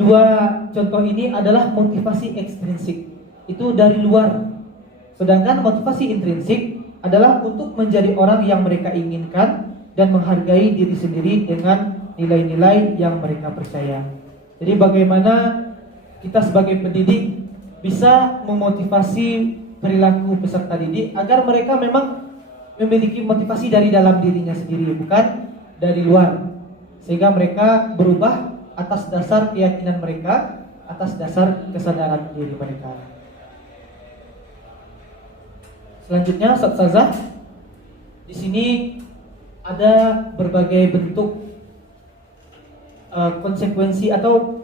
2 contoh ini adalah motivasi ekstrinsik. Itu dari luar. Sedangkan motivasi intrinsik adalah untuk menjadi orang yang mereka inginkan dan menghargai diri sendiri dengan nilai-nilai yang mereka percaya. Jadi bagaimana kita sebagai pendidik bisa memotivasi perilaku peserta didik agar mereka memang memiliki motivasi dari dalam dirinya sendiri, bukan dari luar, sehingga mereka berubah atas dasar keyakinan mereka, atas dasar kesadaran diri mereka. Selanjutnya, Ustazah, di sini ada berbagai bentuk konsekuensi atau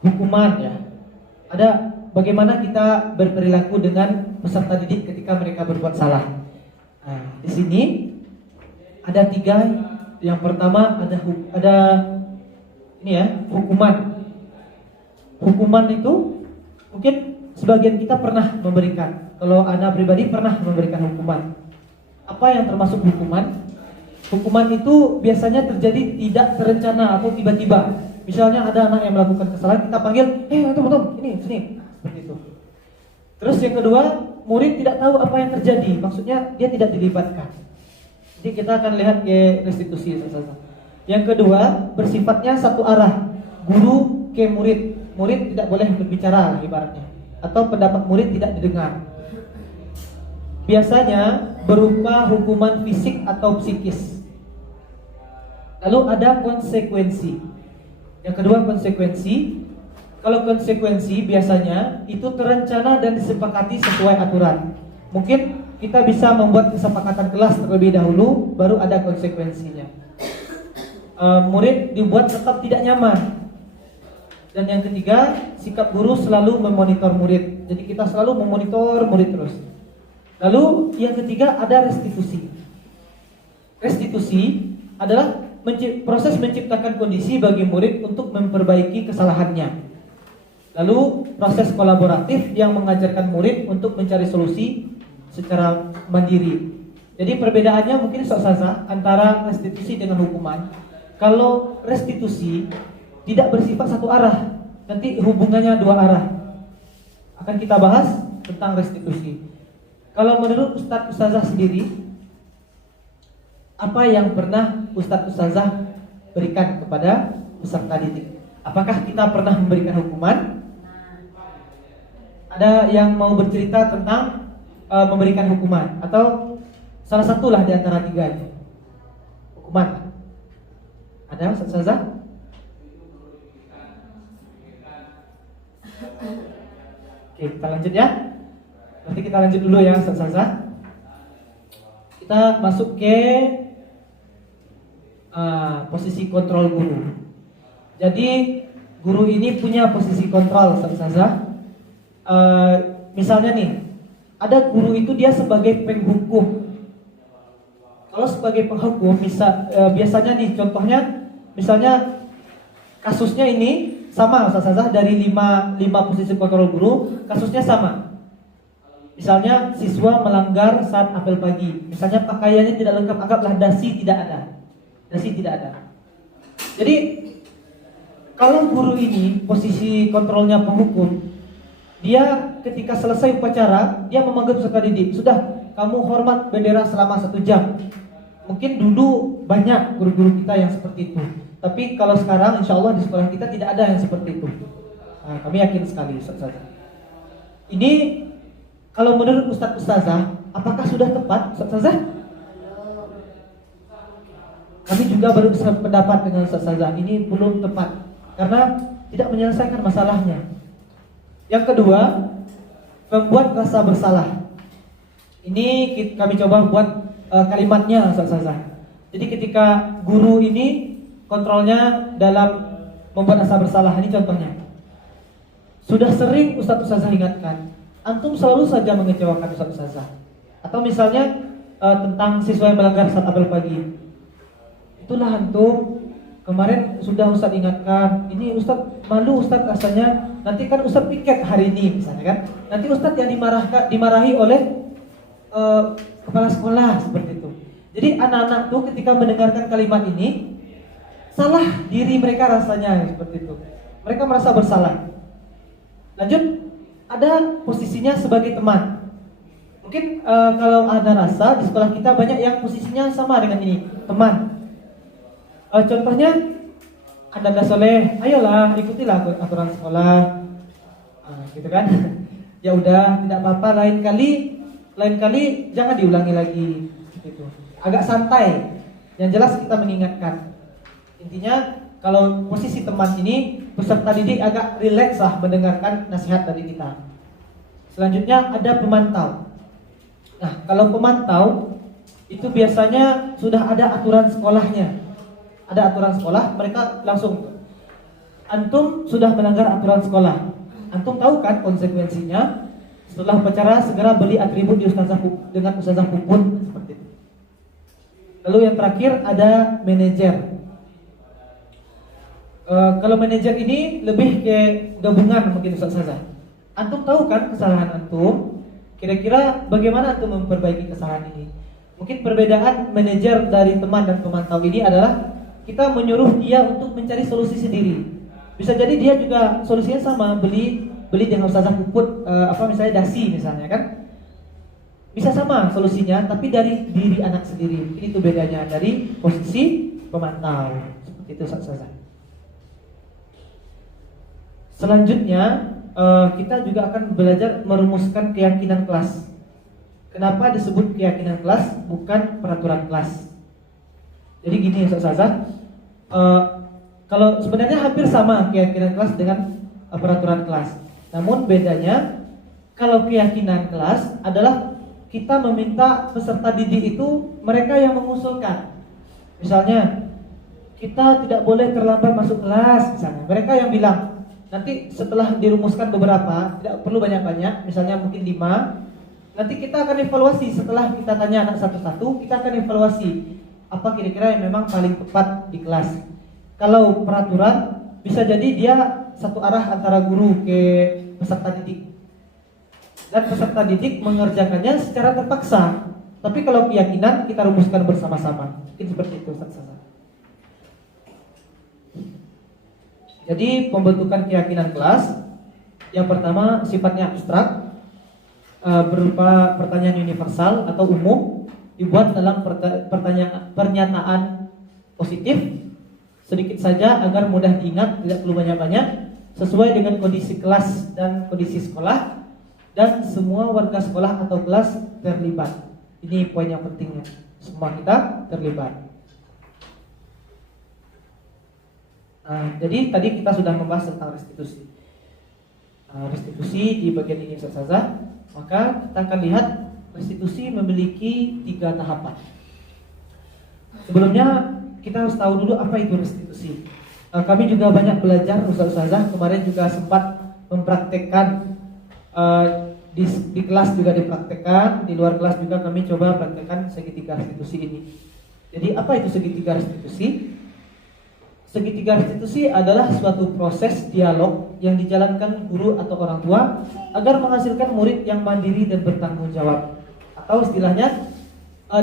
hukuman ya. Ada bagaimana kita berperilaku dengan peserta didik ketika mereka berbuat salah. Nah, di sini ada 3. Yang pertama ada ini ya, hukuman. Hukuman itu mungkin sebagian kita pernah memberikan. Kalau Anda pribadi pernah memberikan hukuman. Apa yang termasuk hukuman? Hukuman itu biasanya terjadi tidak terencana atau tiba-tiba. Misalnya ada anak yang melakukan kesalahan, kita panggil, betul, ini, sini, seperti itu. Terus yang kedua, murid tidak tahu apa yang terjadi, maksudnya dia tidak dilibatkan. Jadi kita akan lihat ke restitusi Ustazah. Yang kedua, bersifatnya satu arah, guru ke murid. Murid tidak boleh berbicara ibaratnya, atau pendapat murid tidak didengar. Biasanya berupa hukuman fisik atau psikis. Lalu ada konsekuensi. Yang kedua, konsekuensi. Kalau konsekuensi biasanya itu terencana dan disepakati sesuai aturan. Mungkin kita bisa membuat kesepakatan kelas terlebih dahulu, baru ada konsekuensinya. Murid dibuat tetap tidak nyaman. Dan yang ketiga, sikap guru selalu memonitor murid. Jadi kita selalu memonitor murid terus. Lalu yang ketiga ada restitusi. Restitusi adalah proses menciptakan kondisi bagi murid untuk memperbaiki kesalahannya. Lalu proses kolaboratif yang mengajarkan murid untuk mencari solusi secara mandiri. Jadi perbedaannya mungkin Ustazah antara restitusi dengan hukuman. Kalau restitusi tidak bersifat satu arah, nanti hubungannya dua arah. Akan kita bahas tentang restitusi. Kalau menurut Ustazah sendiri, apa yang pernah Ustazah berikan kepada peserta didik? Apakah kita pernah memberikan hukuman? Ada yang mau bercerita tentang memberikan hukuman? Atau salah satulah di antara tiga ini? Hukuman. Ada Ustazah? Oke, kita lanjut ya. Nanti kita lanjut dulu ya Ustazah. Kita masuk ke posisi kontrol guru. Jadi guru ini punya posisi kontrol Ustazah. Misalnya nih, ada guru itu dia sebagai penghukum. Kalau sebagai penghukum, biasanya nih contohnya, misalnya kasusnya ini sama Ustazah, dari 5 posisi kontrol guru, kasusnya sama. Misalnya siswa melanggar saat apel pagi, misalnya pakaiannya tidak lengkap, anggaplah dasi tidak ada. Jadi kalau guru ini posisi kontrolnya penghukum, dia ketika selesai upacara, dia memanggil peserta didik, sudah kamu hormat bendera selama 1 jam. Mungkin dulu banyak guru-guru kita yang seperti itu, tapi kalau sekarang insya Allah di sekolah kita tidak ada yang seperti itu. Kami yakin sekali Ustazah. Ini kalau menurut Ustazah, apakah sudah tepat Ustazah? Kami juga baru pendapat dengan Ustazah, ini belum tepat karena tidak menyelesaikan masalahnya. Yang kedua, membuat rasa bersalah. Ini kami coba buat kalimatnya Ustazah. Jadi ketika guru ini kontrolnya dalam membuat rasa bersalah, ini contohnya. Sudah sering Ustazah ingatkan, antum selalu saja mengecewakan Ustazah. Atau misalnya tentang siswa yang melanggar saat apel pagi. Itulah antum, kemarin sudah Ustaz ingatkan, ini Ustaz malu Ustaz rasanya, nanti kan Ustaz piket hari ini misalnya kan. Nanti Ustaz yang dimarahi oleh kepala sekolah seperti itu. Jadi anak-anak tuh ketika mendengarkan kalimat ini, salah diri mereka rasanya seperti itu. Mereka merasa bersalah. Lanjut, ada posisinya sebagai teman. Mungkin kalau ada rasa di sekolah kita banyak yang posisinya sama dengan ini, teman. Contohnya, Anda soleh, ayolah ikutilah aturan sekolah, gitu kan? Ya udah, tidak apa-apa, lain kali jangan diulangi lagi, gitu. Agak santai, yang jelas kita mengingatkan. Intinya, kalau posisi teman ini, peserta didik agak rileks lah mendengarkan nasihat dari kita. Selanjutnya ada pemantau. Nah, kalau pemantau itu biasanya sudah ada aturan sekolahnya. Ada aturan sekolah, mereka langsung, antum sudah melanggar aturan sekolah, antum tahu kan konsekuensinya. Setelah upacara segera beli atribut di dengan Ustazah Pupun seperti itu. Lalu yang terakhir ada manajer. Kalau manajer ini lebih ke gabungan mungkin Ustazah. Antum tahu kan kesalahan antum, kira-kira bagaimana antum memperbaiki kesalahan ini. Mungkin perbedaan manajer dari teman dan pemantau ini adalah kita menyuruh dia untuk mencari solusi sendiri. Bisa jadi dia juga solusinya sama, beli dengan Ustazah Puput, misalnya dasi misalnya kan. Bisa sama solusinya, tapi dari diri anak sendiri. Ini tuh bedanya dari posisi pemantau. Seperti itu saja. Selanjutnya kita juga akan belajar merumuskan keyakinan kelas. Kenapa disebut keyakinan kelas bukan peraturan kelas? Jadi gini saja. Kalau sebenarnya hampir sama keyakinan kelas dengan peraturan kelas. Namun bedanya kalau keyakinan kelas adalah kita meminta peserta didik itu mereka yang mengusulkan. Misalnya kita tidak boleh terlambat masuk kelas misalnya. Mereka yang bilang, nanti setelah dirumuskan beberapa, tidak perlu banyak-banyak, misalnya mungkin 5. Nanti kita akan evaluasi setelah kita tanya anak satu-satu, kita akan evaluasi apa kira-kira yang memang paling tepat di kelas. Kalau peraturan bisa jadi dia satu arah antara guru ke peserta didik. Dan peserta didik mengerjakannya secara terpaksa. Tapi kalau keyakinan kita rumuskan bersama-sama. Mungkin seperti itu Ustaz. Jadi pembentukan keyakinan kelas yang pertama sifatnya abstrak, berupa pertanyaan universal atau umum, dibuat dalam pernyataan positif sedikit saja agar mudah diingat, tidak perlu banyak-banyak, sesuai dengan kondisi kelas dan kondisi sekolah, dan semua warga sekolah atau kelas terlibat. Ini poin yang pentingnya, semua kita terlibat. Jadi tadi kita sudah membahas tentang restitusi. Restitusi di bagian ini saja. Maka kita akan lihat restitusi memiliki 3 tahapan. Sebelumnya kita harus tahu dulu apa itu restitusi. Kami juga banyak belajar ustazah, kemarin juga sempat mempraktekkan di kelas juga dipraktekkan, di luar kelas juga kami coba praktekkan segitiga restitusi ini. Jadi apa itu segitiga restitusi? Segitiga restitusi adalah suatu proses dialog yang dijalankan guru atau orang tua agar menghasilkan murid yang mandiri dan bertanggung jawab. Atau istilahnya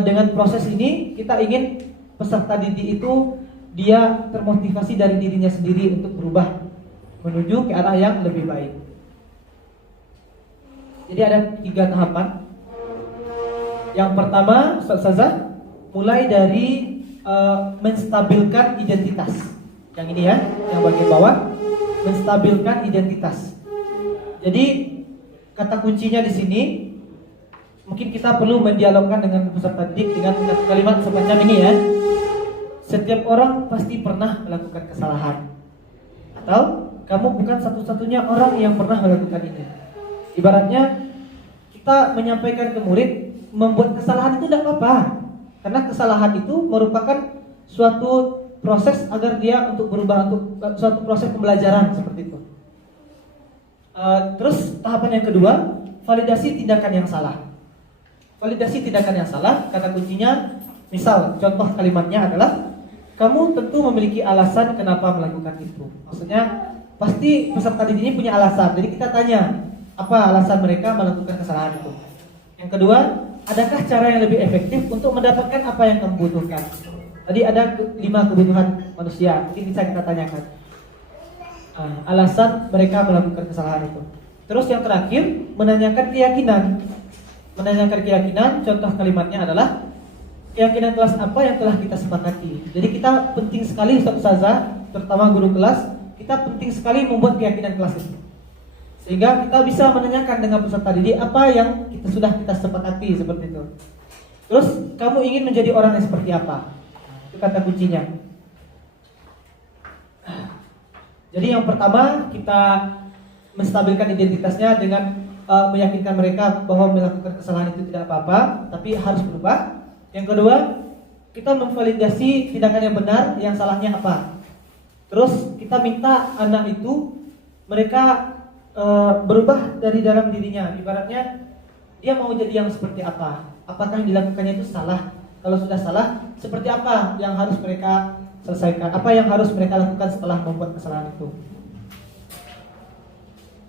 dengan proses ini kita ingin peserta didik itu dia termotivasi dari dirinya sendiri untuk berubah menuju ke arah yang lebih baik. Jadi ada 3 tahapan. Yang pertama, Ustazah, mulai dari menstabilkan identitas. Yang ini ya, yang bagian bawah, menstabilkan identitas. Jadi kata kuncinya di sini, mungkin kita perlu mendialogkan dengan peserta didik dengan kalimat semacam ini ya. Setiap orang pasti pernah melakukan kesalahan. Atau kamu bukan satu-satunya orang yang pernah melakukan ini. Ibaratnya kita menyampaikan ke murid, membuat kesalahan itu tidak apa-apa. Karena kesalahan itu merupakan suatu proses agar dia untuk berubah, untuk suatu proses pembelajaran seperti itu. Terus tahapan yang kedua, validasi tindakan yang salah. Validasi tindakan yang salah, kata kuncinya, misal contoh kalimatnya adalah kamu tentu memiliki alasan kenapa melakukan itu. Maksudnya pasti peserta didik ini punya alasan. Jadi kita tanya, apa alasan mereka melakukan kesalahan itu? Yang kedua, adakah cara yang lebih efektif untuk mendapatkan apa yang kamu butuhkan? Tadi ada 5 kebutuhan manusia, mungkin bisa kita tanyakan alasan mereka melakukan kesalahan itu. Terus yang terakhir, menanyakan keyakinan. Menanyakan keyakinan, contoh kalimatnya adalah keyakinan kelas apa yang telah kita sepakati. Jadi kita penting sekali Ustazah, terutama guru kelas, kita penting sekali membuat keyakinan kelas itu. Sehingga kita bisa menanyakan dengan peserta didik apa yang sudah kita sepakati seperti itu. Terus kamu ingin menjadi orang yang seperti apa? Itu kata kuncinya. Jadi yang pertama kita menstabilkan identitasnya dengan meyakinkan mereka bahwa melakukan kesalahan itu tidak apa-apa, tapi harus berubah. Yang kedua, kita memvalidasi tindakan yang benar, yang salahnya apa. Terus kita minta anak itu mereka berubah dari dalam dirinya. Ibaratnya dia mau jadi yang seperti apa? Apakah yang dilakukannya itu salah? Kalau sudah salah, seperti apa yang harus mereka selesaikan? Apa yang harus mereka lakukan setelah membuat kesalahan itu?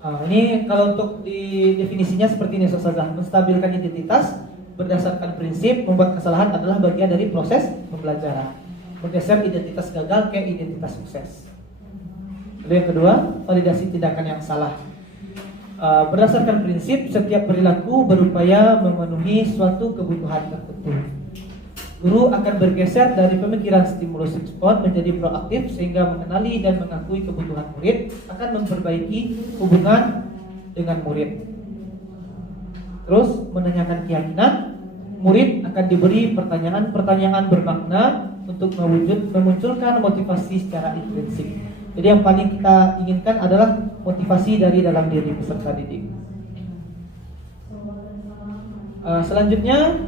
Ini kalau untuk di definisinya seperti ini Ustazah. Menstabilkan identitas berdasarkan prinsip membuat kesalahan adalah bagian dari proses pembelajaran. Bergeser identitas gagal ke identitas sukses. Lalu yang kedua, validasi tindakan yang salah. Berdasarkan prinsip setiap perilaku berupaya memenuhi suatu kebutuhan tertentu. Guru akan bergeser dari pemikiran stimulus respon menjadi proaktif sehingga mengenali dan mengakui kebutuhan murid, akan memperbaiki hubungan dengan murid. Terus menanyakan keyakinan, murid akan diberi pertanyaan-pertanyaan bermakna untuk memunculkan motivasi secara intrinsik. Jadi yang paling kita inginkan adalah motivasi dari dalam diri peserta didik. Selanjutnya,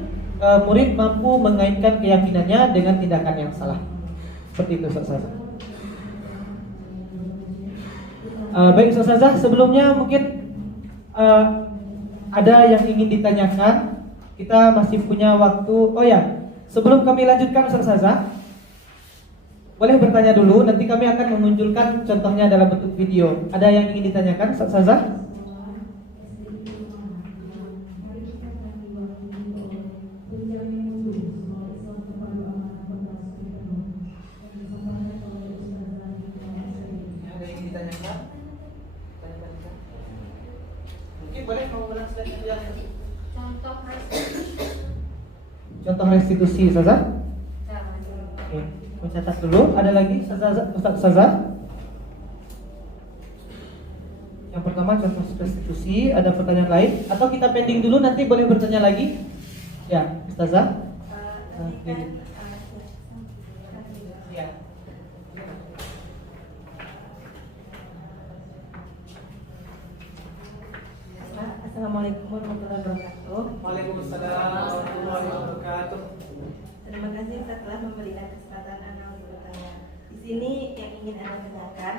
murid mampu mengaitkan keyakinannya dengan tindakan yang salah. Seperti itu, Ustazah. Baik, Ustazah, sebelumnya mungkin ada yang ingin ditanyakan. Kita masih punya waktu. Oh ya, sebelum kami lanjutkan, Ustazah, boleh bertanya dulu, nanti kami akan memunculkan contohnya dalam bentuk video. Ada yang ingin ditanyakan, Ustazah? Ada yang ingin ditanyakan? Mungkin boleh kamu ulang slide yang contoh restitusi, Ustazah? Oke. Mencatat dulu. Ada lagi, Ustazah? Yang pertama contoh restitusi. Ada pertanyaan lain? Atau kita pending dulu, nanti boleh bertanya lagi? Ya, Ustazah? Ya. Assalamualaikum warahmatullahi wabarakatuh. Waalaikumsalam warahmatullahi wabarakatuh. Terima kasih Ustaz telah memberikan kesempatan Ana untuk bertanya. Di sini yang ingin Ana tanyakan,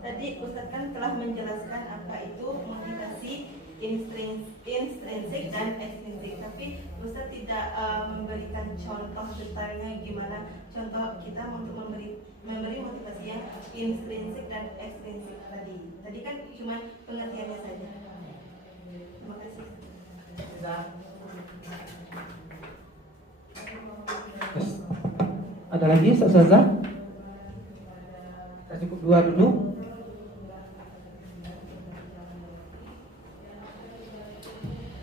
tadi Ustaz kan telah menjelaskan apa itu motivasi intrinsik dan ekstrinsik, tapi Ustaz tidak memberikan contoh detailnya gimana contoh kita untuk memberi motivasi yang intrinsik dan ekstrinsik tadi. Tadi kan cuma pengertiannya saja. Terima kasih. Ada lagi, Ustazah? Kita cukup dua dulu.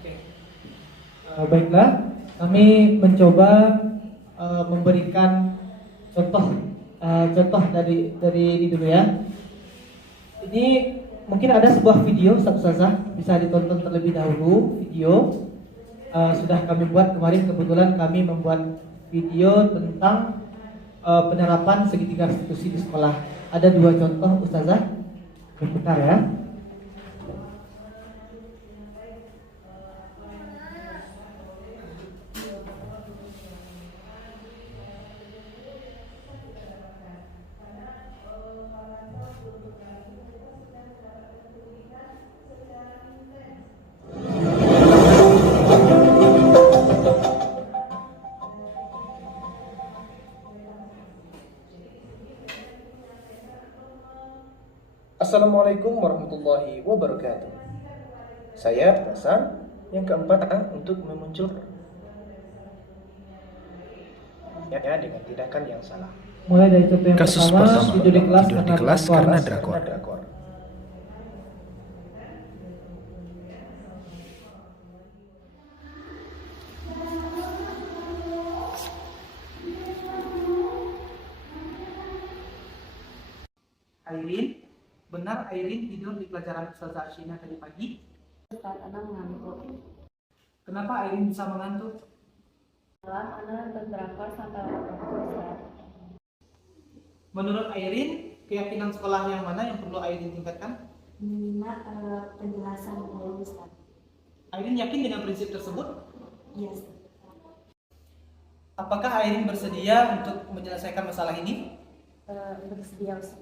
Oke. Baiklah, kami mencoba memberikan contoh dari ini dulu ya. Ini mungkin ada sebuah video, Ustazah, bisa ditonton terlebih dahulu. Video sudah kami buat kemarin, kebetulan kami membuat video tentang penerapan segitiga restitusi di sekolah. Ada dua contoh, Ustazah. Bentar ya. Assalamualaikum warahmatullahi wabarakatuh. Saya Hasan. Yang keempat untuk memunculkan dengan tindakan yang salah. Mulai dari contoh yang Kasus pertama, pertama, tidur di kelas karena drakor. drakor. Airin, benar Airin tidur di pelajaran Ustazah Ashina tadi pagi? Ustaz, Ana mengantuk. Kenapa Airin bisa mengantuk? Malam Ana nonton drakor sampai waktu Ustaz. Menurut Airin, keyakinan sekolah yang mana yang perlu Airin tingkatkan? Menyimak penjelasan guru Ustaz. Airin yakin dengan prinsip tersebut? Iya Ustaz. Apakah Airin bersedia untuk menyelesaikan masalah ini? Bersedia Ustaz.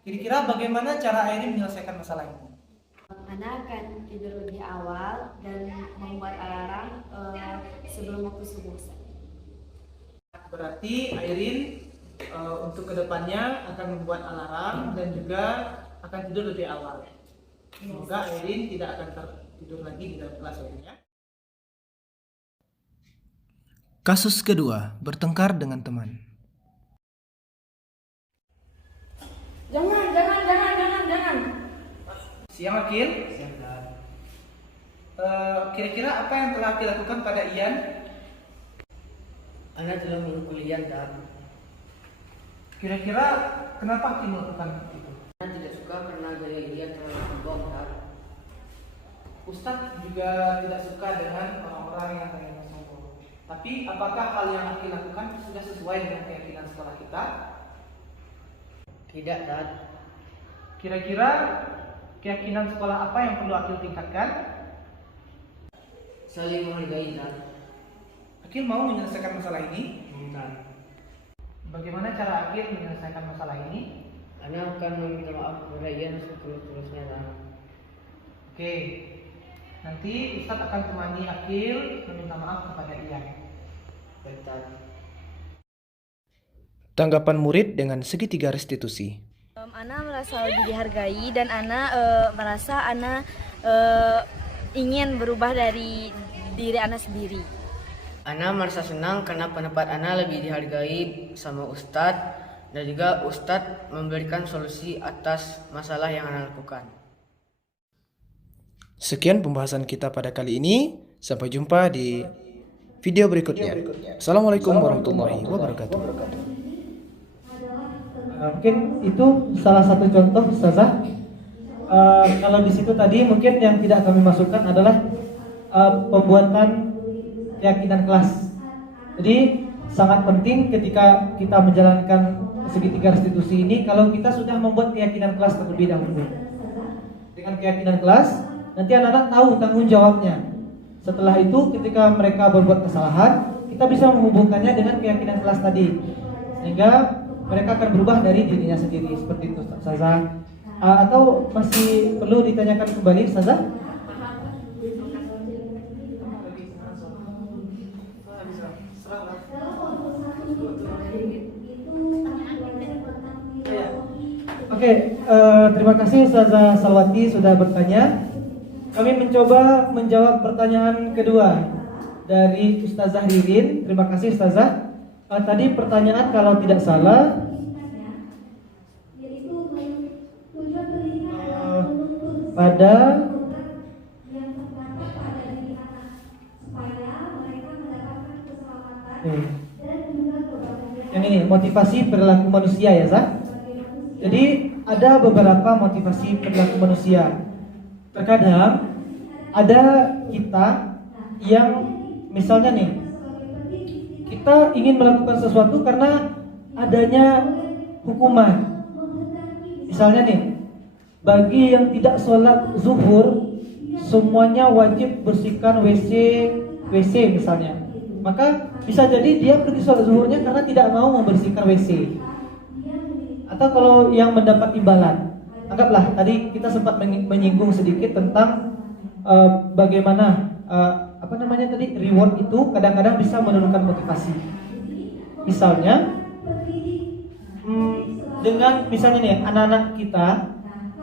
Kira-kira bagaimana cara Airin menyelesaikan masalah ini? Ana akan tidur lebih awal dan membuat alarm sebelum waktu subuh Ustaz. Berarti Airin untuk kedepannya akan membuat alarm dan juga akan tidur lebih awal. Semoga Airin tidak akan tertidur lagi di dalam kelas ya. Kasus kedua, bertengkar dengan teman. Jangan. Siang Akil. Kira-kira apa yang telah dilakukan pada Ian? Ana telah kuliah dan Kira-kira kenapa Ian melakukan itu? Ana tidak suka karena gaya dia terlalu sombong dan Ustadz juga tidak suka dengan orang-orang yang terlihat sombong. Tapi apakah hal yang Akil lakukan sudah sesuai dengan keyakinan sekolah kita? tidak dan Kira-kira keyakinan sekolah apa yang perlu Akil tingkatkan? saling menghargai dan Akil mau menyelesaikan masalah ini? dan Bagaimana cara Akil menyelesaikan masalah ini? Ana akan meminta maaf kepada Ian seterusnya dan Oke, nanti Ustadz akan temani Akil meminta maaf kepada Ian. dan Tanggapan murid dengan segitiga restitusi. Ana merasa lebih dihargai dan Ana merasa Ana ingin berubah dari diri Ana sendiri. Ana merasa senang karena pendapat Ana lebih dihargai sama Ustadz dan juga Ustadz memberikan solusi atas masalah yang Ana lakukan. Sekian pembahasan kita pada kali ini. Sampai jumpa di video berikutnya. Assalamualaikum warahmatullahi wabarakatuh. Mungkin itu salah satu contoh Ustazah. Kalau di situ tadi mungkin yang tidak kami masukkan adalah pembuatan keyakinan kelas. Jadi sangat penting ketika kita menjalankan segitiga restitusi ini kalau kita sudah membuat keyakinan kelas terlebih dahulu. Dengan keyakinan kelas nanti anak-anak tahu tanggung jawabnya. Setelah itu ketika mereka berbuat kesalahan, kita bisa menghubungkannya dengan keyakinan kelas tadi, sehingga mereka akan berubah dari dirinya sendiri. Seperti itu Ustazah. Atau masih perlu ditanyakan kembali Ustazah? Oke, terima kasih Ustazah Salwati sudah bertanya. Kami mencoba menjawab pertanyaan kedua dari Ustazah Ririn. Terima kasih Ustazah. Tadi pertanyaan kalau tidak salah pada yang ini motivasi perilaku manusia ya Zah. Jadi ada beberapa motivasi perilaku manusia. Terkadang ada kita yang misalnya nih, kita ingin melakukan sesuatu karena adanya hukuman. Misalnya nih, bagi yang tidak sholat zuhur, semuanya wajib bersihkan WC misalnya. Maka bisa jadi dia pergi sholat zuhurnya karena tidak mau membersihkan WC. Atau kalau yang mendapat imbalan, anggaplah tadi kita sempat menyinggung sedikit tentang bagaimana reward itu kadang-kadang bisa menurunkan motivasi. Misalnya dengan misalnya nih anak-anak kita,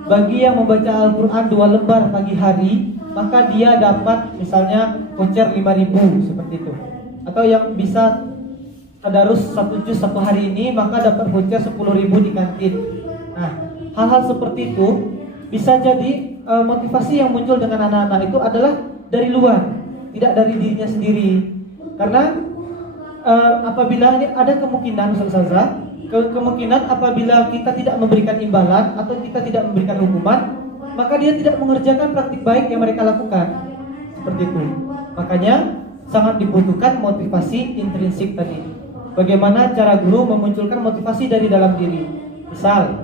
bagi yang membaca Al-Quran 2 lembar pagi hari, maka dia dapat misalnya voucher 5.000 seperti itu. Atau yang bisa tadarus 1 juz 1 hari ini, maka dapat voucher 10.000 di kantin. Nah, hal-hal seperti itu bisa jadi motivasi yang muncul dengan anak-anak itu adalah dari luar, tidak dari dirinya sendiri. Karena apabila ini ada kemungkinan Ustazah, kemungkinan apabila kita tidak memberikan imbalan atau kita tidak memberikan hukuman, maka dia tidak mengerjakan praktik baik yang mereka lakukan. Seperti itu. Makanya sangat dibutuhkan motivasi intrinsik tadi. Bagaimana cara guru memunculkan motivasi dari dalam diri. Misal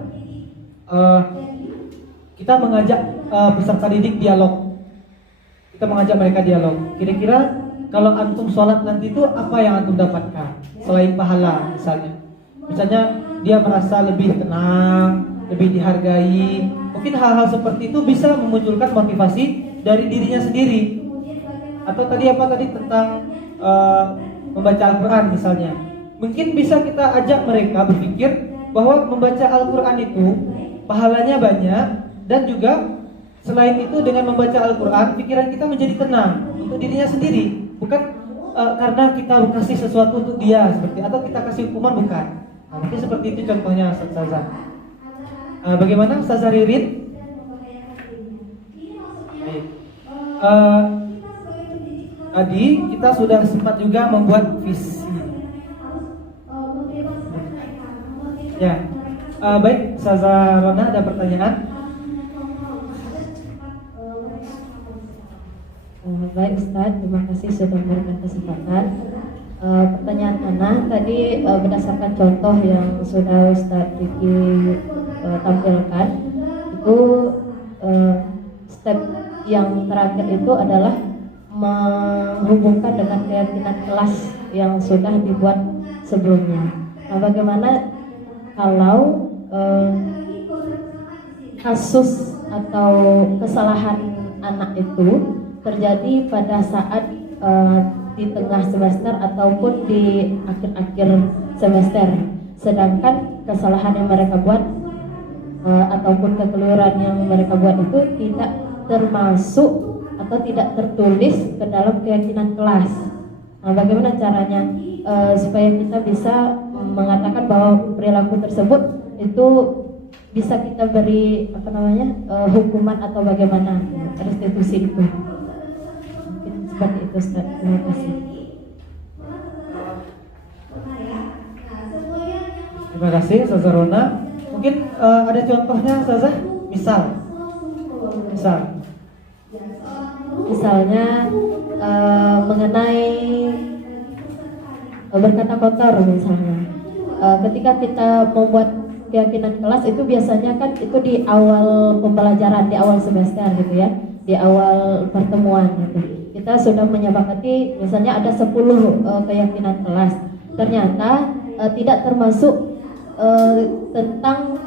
kita mengajak peserta didik dialog. Kita mengajak mereka dialog. Kira-kira kalau antum sholat nanti itu apa yang antum dapatkan selain pahala misalnya? Misalnya dia merasa lebih tenang, lebih dihargai. Mungkin hal-hal seperti itu bisa memunculkan motivasi dari dirinya sendiri. Atau tadi tentang membaca Al-Quran misalnya. Mungkin bisa kita ajak mereka berpikir bahwa membaca Al-Quran itu pahalanya banyak, dan juga selain itu dengan membaca Al-Quran pikiran kita menjadi tenang untuk dirinya sendiri, bukan karena kita kasih sesuatu untuk dia seperti, atau kita kasih hukuman, bukan. Nah, mungkin seperti itu contohnya Ustazah. Bagaimana Ustazah Ririn? Baik. tadi kita sudah sempat juga membuat visi. Ya, baik, Ustazah Rona ada pertanyaan? Baik Ustadz, terima kasih sudah memberikan kesempatan. Pertanyaan Ana tadi berdasarkan contoh yang sudah Ustadz Vicky tampilkan, itu step yang terakhir itu adalah menghubungkan dengan keyakinan kelas yang sudah dibuat sebelumnya. Nah, bagaimana kalau kasus atau kesalahan anak itu terjadi pada saat di tengah semester ataupun di akhir-akhir semester, sedangkan kesalahan yang mereka buat ataupun kekeliruan yang mereka buat itu tidak termasuk atau tidak tertulis ke dalam keyakinan kelas. Nah, bagaimana caranya supaya kita bisa mengatakan bahwa perilaku tersebut itu bisa kita beri hukuman atau bagaimana restitusi itu? Mungkin seperti itu, Ustaz. Terima kasih. Terima kasih, Ustazah Rona. Mungkin ada contohnya, Ustazah? Misalnya mengenai berkata kotor misalnya. Ketika kita membuat keyakinan kelas itu biasanya kan itu di awal pembelajaran, di awal semester gitu ya, di awal pertemuan gitu. Kita sudah menyepakati misalnya ada 10 keyakinan kelas. Ternyata tidak termasuk tentang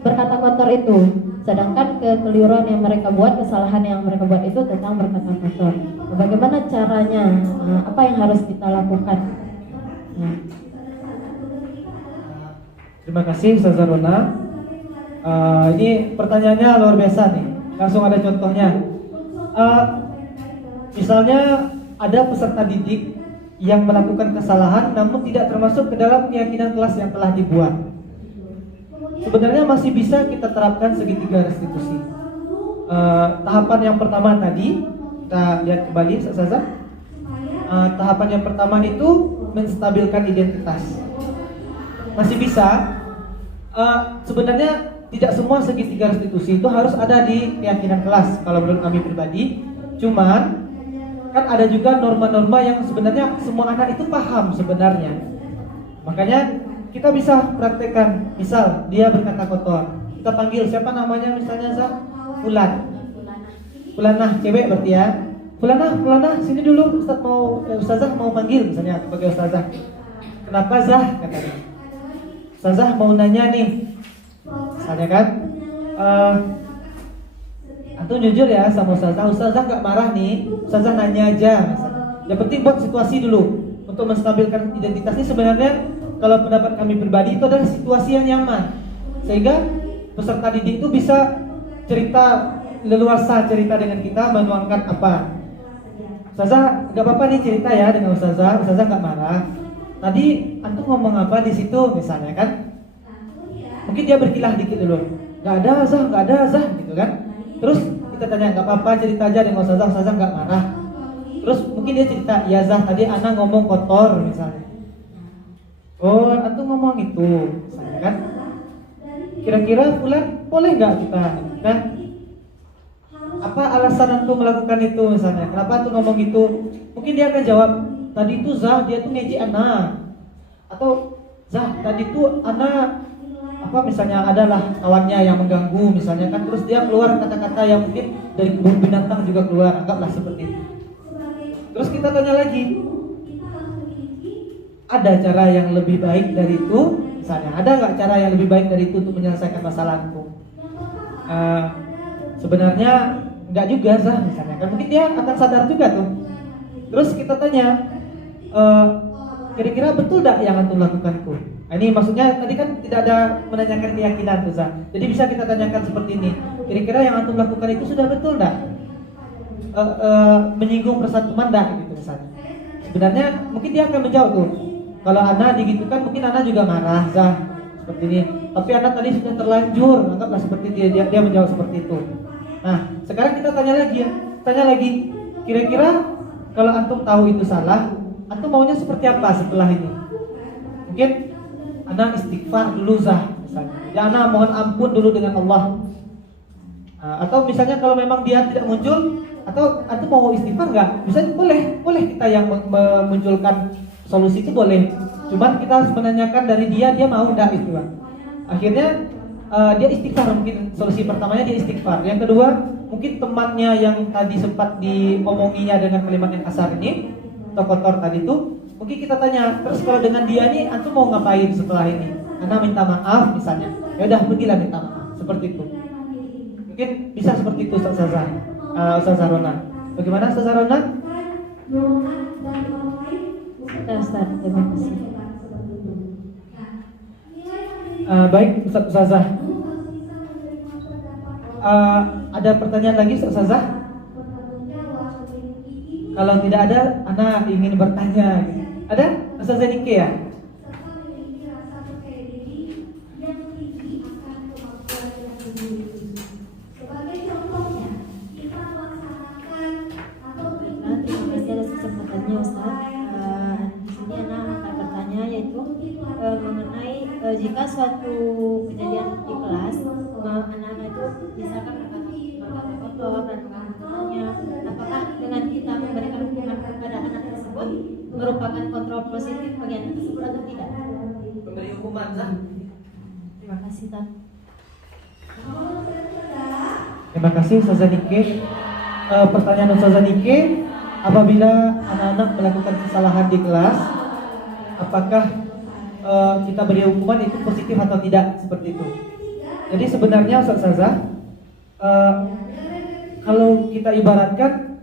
berkata kotor itu. Sedangkan kekeliruan yang mereka buat, kesalahan yang mereka buat itu tentang berkata kotor. Bagaimana caranya? Apa yang harus kita lakukan? Nah. Terima kasih, Ustazah Rona. Ini pertanyaannya luar biasa nih. Langsung ada contohnya. Misalnya ada peserta didik yang melakukan kesalahan namun tidak termasuk ke dalam keyakinan kelas yang telah dibuat. Sebenarnya masih bisa kita terapkan segitiga restitusi. Tahapan yang pertama tadi kita lihat kembali, Ustazah. Tahapan yang pertama itu menstabilkan identitas. Masih bisa. Sebenarnya tidak semua segitiga restitusi itu harus ada di keyakinan kelas kalau menurut kami pribadi. Cuman kan ada juga norma-norma yang sebenarnya semua anak itu paham sebenarnya. Makanya kita bisa praktekkan. Misal dia berkata kotor, kita panggil siapa namanya, misalnya Fulanah, cewek berarti ya. Fulanah sini dulu, Ustazah mau panggil misalnya sebagai Ustazah. Kenapa Zah, katanya. Ustazah mau nanya nih, misalnya kan, antum jujur ya sama Ustazah gak marah nih, Ustazah nanya aja misalnya. Yang penting buat situasi dulu untuk menstabilkan identitas ini. Sebenarnya kalau pendapat kami pribadi itu adalah situasi yang nyaman, sehingga peserta didik itu bisa leluasa cerita dengan kita, menuangkan apa. Ustazah gak apa-apa nih cerita ya dengan Ustazah gak marah. Tadi antum ngomong apa di situ misalnya kan? Mungkin dia berkilah dikit dulu. Gak ada Zah gitu kan? Terus kita tanya, gak apa-apa cerita aja dengan Ustazah gak marah. Terus mungkin dia cerita, ya Zah tadi Ana ngomong kotor misalnya. Oh, antum ngomong itu misalnya kan? Kira-kira Fulan boleh gak kita? Nah, apa alasan antum melakukan itu misalnya? Kenapa antum ngomong itu? Mungkin dia akan jawab, tadi itu Zah dia tuh ngejek Ana. Atau Zah tadi tuh Ana misalnya adalah kawannya yang mengganggu misalnya kan, terus dia keluar kata-kata yang mungkin dari kebun binatang juga keluar, anggaplah seperti itu. Terus kita tanya lagi, ada cara yang lebih baik dari itu misalnya, ada nggak cara yang lebih baik dari itu untuk menyelesaikan masalahku? Sebenarnya nggak juga Zah misalnya kan, mungkin dia akan sadar juga tuh. Terus kita tanya, kira-kira betul gak yang antum lakukanku? Nah, ini maksudnya tadi kan tidak ada menanyakan keyakinan tuh Zah. Jadi bisa kita tanyakan seperti ini, kira-kira yang antum lakukan itu sudah betul gak? Menyinggung perasaan teman gak gitu misalnya. Sebenarnya mungkin dia akan menjawab tuh, kalau Ana digitukan mungkin Ana juga marah Zah seperti ini. Tapi Ana tadi sudah terlanjur, anggaplah seperti dia menjawab seperti itu. Nah sekarang kita tanya lagi, kira-kira kalau antum tahu itu salah, antum maunya seperti apa setelah ini? Mungkin anak istighfar dulu Zah, misalnya. Ya anak mohon ampun dulu dengan Allah. Atau misalnya kalau memang dia tidak muncul, atau antum mau istighfar nggak? Misalnya boleh kita yang memunculkan solusi itu boleh. Cuman kita harus menanyakan dari dia mau nggak itu, Bang. Akhirnya dia istighfar, mungkin solusi pertamanya dia istighfar. Yang kedua, mungkin temannya yang tadi sempat diomonginya dengan kalimat yang kasar ini atau kotor tadi itu, mungkin kita tanya, terus kalau dengan dia nih antum mau ngapain setelah ini? Karena minta maaf misalnya. Ya udah pergilah minta maaf, seperti itu. Mungkin bisa seperti itu Ustazah Rona. Bagaimana Ustazah Rona? Ustaz, terima kasih. Baik Ustazah. Ada pertanyaan lagi Ustazah? Kalau tidak ada, Ana ingin bertanya. Ada Ustazah Nike ya? Jika suatu kejadian di kelas, anak-anak itu misalkan mengangkat kotor dan mengakukannya, apakah dengan kita memberikan hukuman kepada anak tersebut merupakan kontrol positif bagi anak tersebut atau tidak? Memberi hukuman, Zah. Terima kasih, Tan. Terima kasih Ustazah Nike. Pertanyaan Ustazah Nike, apabila anak-anak melakukan kesalahan di kelas, apakah kita beri hukuman itu positif atau tidak, seperti itu. Jadi sebenarnya Ustazah, kalau kita ibaratkan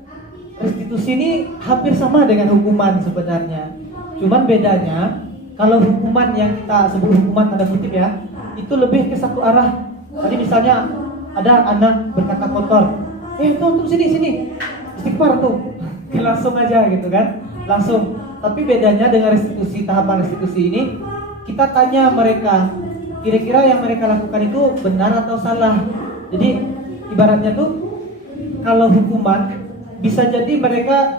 restitusi ini hampir sama dengan hukuman sebenarnya. Cuman bedanya kalau hukuman yang kita sebut hukuman tanda kutip ya, itu lebih ke satu arah. Tadi misalnya ada anak berkata kotor, tuh sini istighfar tuh, langsung aja gitu kan, langsung. Tapi bedanya dengan restitusi, tahapan restitusi ini, kita tanya mereka, kira-kira yang mereka lakukan itu benar atau salah. Jadi ibaratnya tuh, kalau hukuman bisa jadi mereka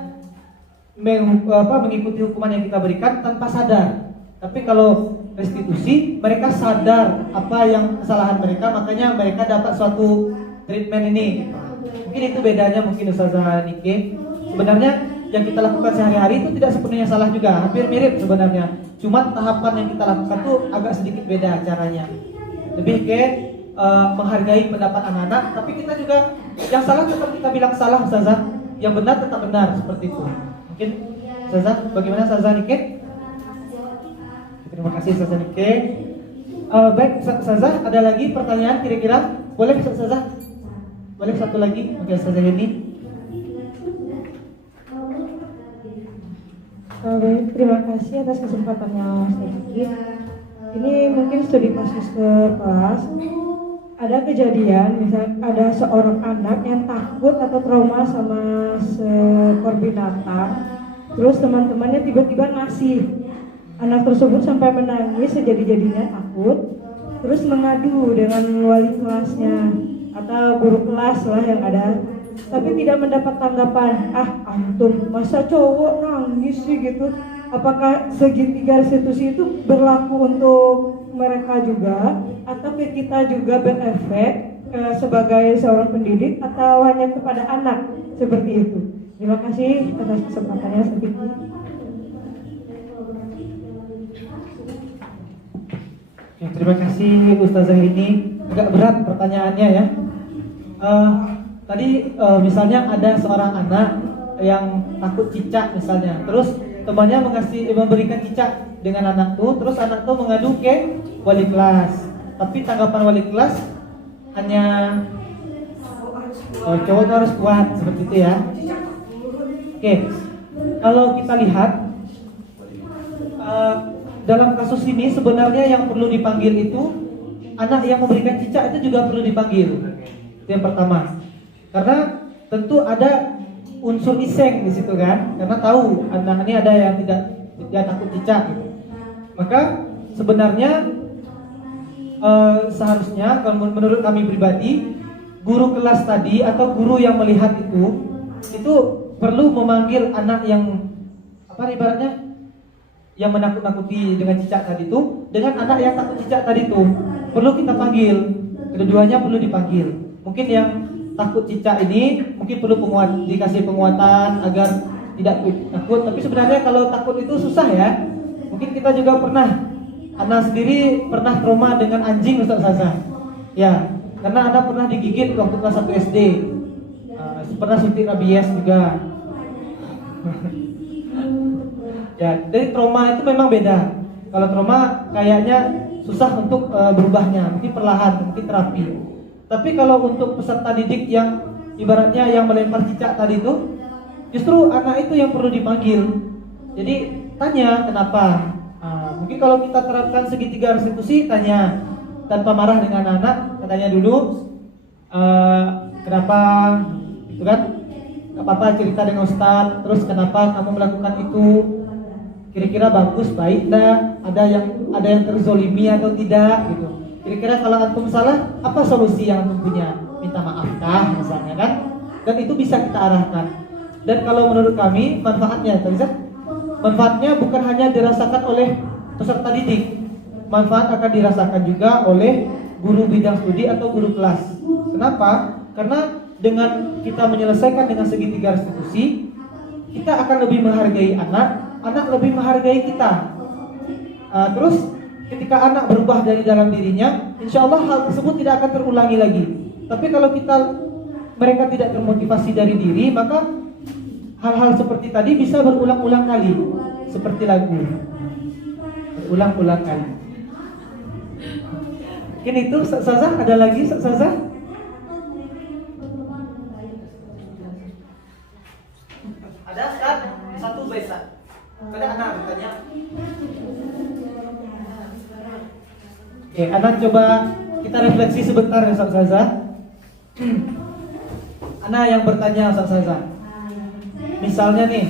mengikuti hukuman yang kita berikan tanpa sadar. Tapi kalau restitusi, mereka sadar apa yang kesalahan mereka, makanya mereka dapat suatu treatment ini. Mungkin itu bedanya mungkin Ustazah Nike. Sebenarnya yang kita lakukan sehari-hari itu tidak sepenuhnya salah juga, hampir mirip sebenarnya. Cuma tahapan yang kita lakukan tuh agak sedikit beda caranya. Lebih ke menghargai pendapat anak-anak, tapi kita juga yang salah tetap kita bilang salah Ustazah, yang benar tetap benar, seperti itu. Mungkin Ustazah, bagaimana Ustazah Nike? Terima kasih Ustazah Nike. Baik Ustazah, ada lagi pertanyaan kira-kira? Boleh Ustazah? Boleh satu lagi? Oke Ustazah ini. Baik, terima kasih atas kesempatannya Ustaz Diki. Ini mungkin studi kasus ke kelas. Ada kejadian, misal ada seorang anak yang takut atau trauma sama seekor binatang. Terus teman-temannya tiba-tiba ngasih. Anak tersebut sampai menangis sejadi-jadinya takut. Terus mengadu dengan wali kelasnya atau guru kelas lah yang ada. Tapi tidak mendapat tanggapan. Antum masa cowok nangis sih gitu. Apakah segitiga restitusi itu berlaku untuk mereka juga atau ke kita juga berefek sebagai seorang pendidik atau hanya kepada anak, seperti itu? Terima kasih atas kesempatannya sedikit. Terima kasih Ustazah ini. Agak berat pertanyaannya ya. Tadi misalnya ada seorang anak yang takut cicak misalnya, terus temannya memberikan cicak dengan anak tuh, terus anak tuh mengadu ke wali kelas. Tapi tanggapan wali kelas hanya cowok tuh harus kuat, seperti itu ya. Oke, kalau kita lihat dalam kasus ini sebenarnya yang perlu dipanggil itu anak yang memberikan cicak itu juga perlu dipanggil. Itu yang pertama. Karena tentu ada unsur iseng di situ kan, karena tahu anak ini ada yang tidak takut cicak gitu. Maka sebenarnya seharusnya kalau menurut kami pribadi, guru kelas tadi atau guru yang melihat itu perlu memanggil anak yang ibaratnya yang menakut-nakuti dengan cicak tadi itu dengan anak yang takut cicak tadi itu perlu kita panggil, kedua-duanya perlu dipanggil. Mungkin yang takut cicak ini mungkin perlu dikasih penguatan agar tidak takut. Tapi sebenarnya kalau takut itu susah ya. Mungkin kita juga pernah, Ana sendiri pernah trauma dengan anjing Ustaz Saza. Ya, karena Ana pernah digigit waktu kelas 1 SD. Pernah suntik rabies juga. Ya, dari trauma itu memang beda. Kalau trauma kayaknya susah untuk berubahnya, mungkin perlahan, mungkin terapi. Tapi kalau untuk peserta didik yang ibaratnya yang melempar cicak tadi itu, justru anak itu yang perlu dipanggil. Jadi tanya kenapa. Mungkin kalau kita terapkan segitiga restitusi, tanya tanpa marah dengan anak, tanya dulu kenapa, itu kan? Gak apa-apa cerita dengan Ustaz. Terus kenapa kamu melakukan itu? Kira-kira bagus, baik enggak? Ada yang terzolimi atau tidak gitu. Kira-kira kalau antum salah, apa solusi yang antum punya? Minta maafkah misalnya kan? Dan itu bisa kita arahkan. Dan kalau menurut kami manfaatnya, manfaatnya bukan hanya dirasakan oleh peserta didik, manfaat akan dirasakan juga oleh guru bidang studi atau guru kelas. Kenapa? Karena dengan kita menyelesaikan dengan segitiga restitusi, kita akan lebih menghargai anak lebih menghargai kita. Terus ketika anak berubah dari dalam dirinya, insya Allah hal tersebut tidak akan terulangi lagi. Tapi kalau mereka tidak termotivasi dari diri, maka hal-hal seperti tadi bisa berulang-ulang kali, seperti lagu, berulang-ulang kali. Mungkin itu Ustazah, ada lagi Ustazah? Ada Ustaz? Satu besa. Ada anak bertanya. Oke, anak coba kita refleksi sebentar ya Ustazah. Anak yang bertanya Ustazah. Misalnya nih,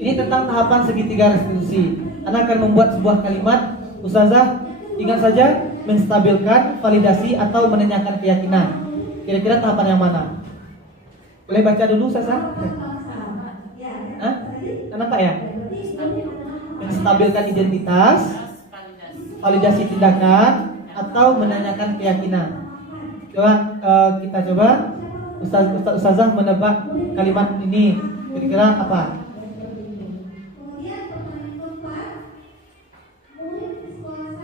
ini tentang tahapan segitiga restitusi. Anak akan membuat sebuah kalimat. Ustazah, ingat saja menstabilkan, validasi atau menanyakan keyakinan. Kira-kira tahapan yang mana? Boleh baca dulu Ustazah? Kenapa ya? Menstabilkan identitas, validasi tindakan, atau menanyakan keyakinan. Coba kita coba Ustazah menebak kalimat ini. Kira-kira apa?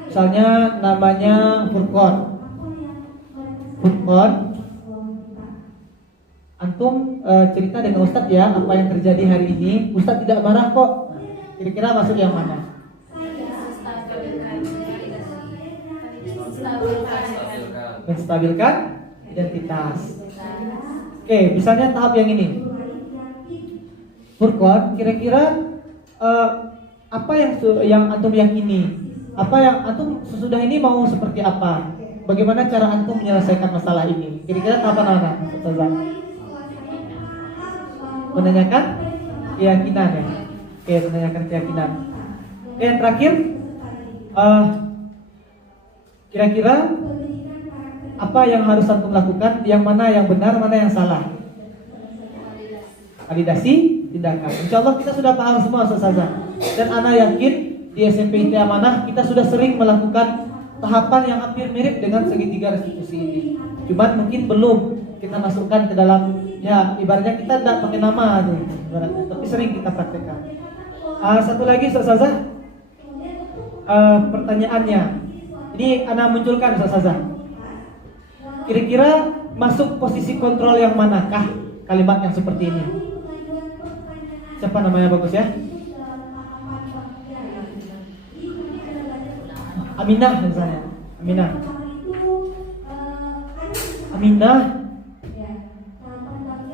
Misalnya namanya Furqon. Antum cerita dengan Ustadz ya apa yang terjadi hari ini. Ustadz tidak marah kok. Kira-kira masuk yang mana? Menstabilkan identitas. Oke, misalnya tahap yang ini. Furqon, kira-kira apa yang antum yakini? Apa yang antum sesudah ini mau seperti apa? Bagaimana cara antum menyelesaikan masalah ini? Kira-kira tahapan mana? Ustazah? Menanyakan keyakinan ya. Oke, menanyakan keyakinan. Oke, yang terakhir, kira-kira apa yang harus antum lakukan? Yang mana yang benar, mana yang salah? Validasi tindakan. Insya Allah kita sudah paham semua Ustazah. Dan ana yakin di SMP IT Amanah kita sudah sering melakukan tahapan yang hampir mirip dengan segitiga restitusi ini. Cuman mungkin belum kita masukkan ke dalam, ya ibaratnya kita tidak pakai nama tuh, tapi sering kita praktekkan. Satu lagi Ustazah, pertanyaannya ini ana munculkan Ustazah. Kira-kira masuk posisi kontrol yang manakah kalimat yang seperti ini? Siapa namanya bagus ya? Aminah misalnya. Aminah.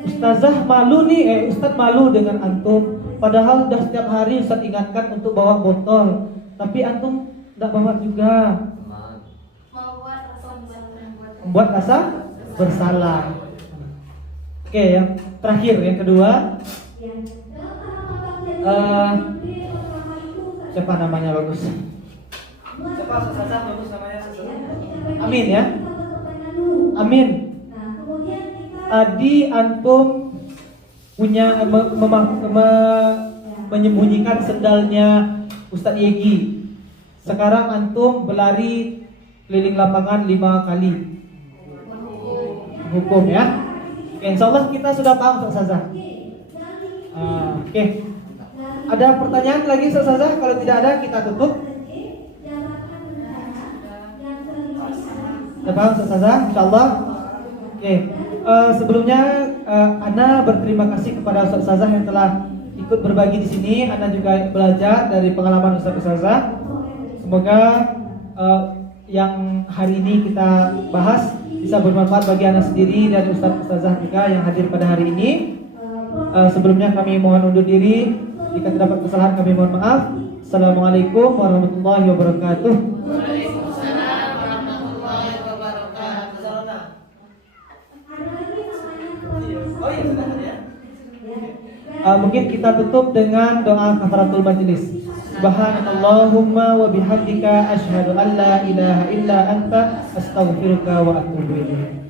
Ustazah malu nih, Ustadz malu dengan antum. Padahal sudah setiap hari Ustadz ingatkan untuk bawa botol, tapi antum tidak bawa juga. Membuat rasa bersalah. Oke, yang terakhir, yang kedua. Siapa namanya bagus? Siapa Ustazah bagus namanya? Amin ya. Amin. tadi antum punya menyembunyikan sendalnya Ustadz Yegi. Sekarang antum berlari keliling lapangan 5 kali. Hukum ya. Oke, insyaallah kita sudah paham Ustazah. Oke. Ada pertanyaan lagi Ustazah? Kalau tidak ada kita tutup. Sudah paham Ustazah? Insyaallah. Oke. Sebelumnya Ana berterima kasih kepada Ustazah yang telah ikut berbagi di sini. Ana juga belajar dari pengalaman Ustazah. Semoga yang hari ini kita bahas bisa bermanfaat bagi Ana sendiri dan Ustazah juga yang hadir pada hari ini. Sebelumnya kami mohon undur diri. Jika terdapat kesalahan kami mohon maaf. Assalamualaikum warahmatullahi wabarakatuh. Waalaikumsalam warahmatullahi wabarakatuh. Oh iya, sudah ada ya. Mungkin kita tutup dengan doa kafaratul majelis. Subhanallahumma wa bihamdika asyhadu an la ilaha illa anta astaghfiruka wa atubu ilaik.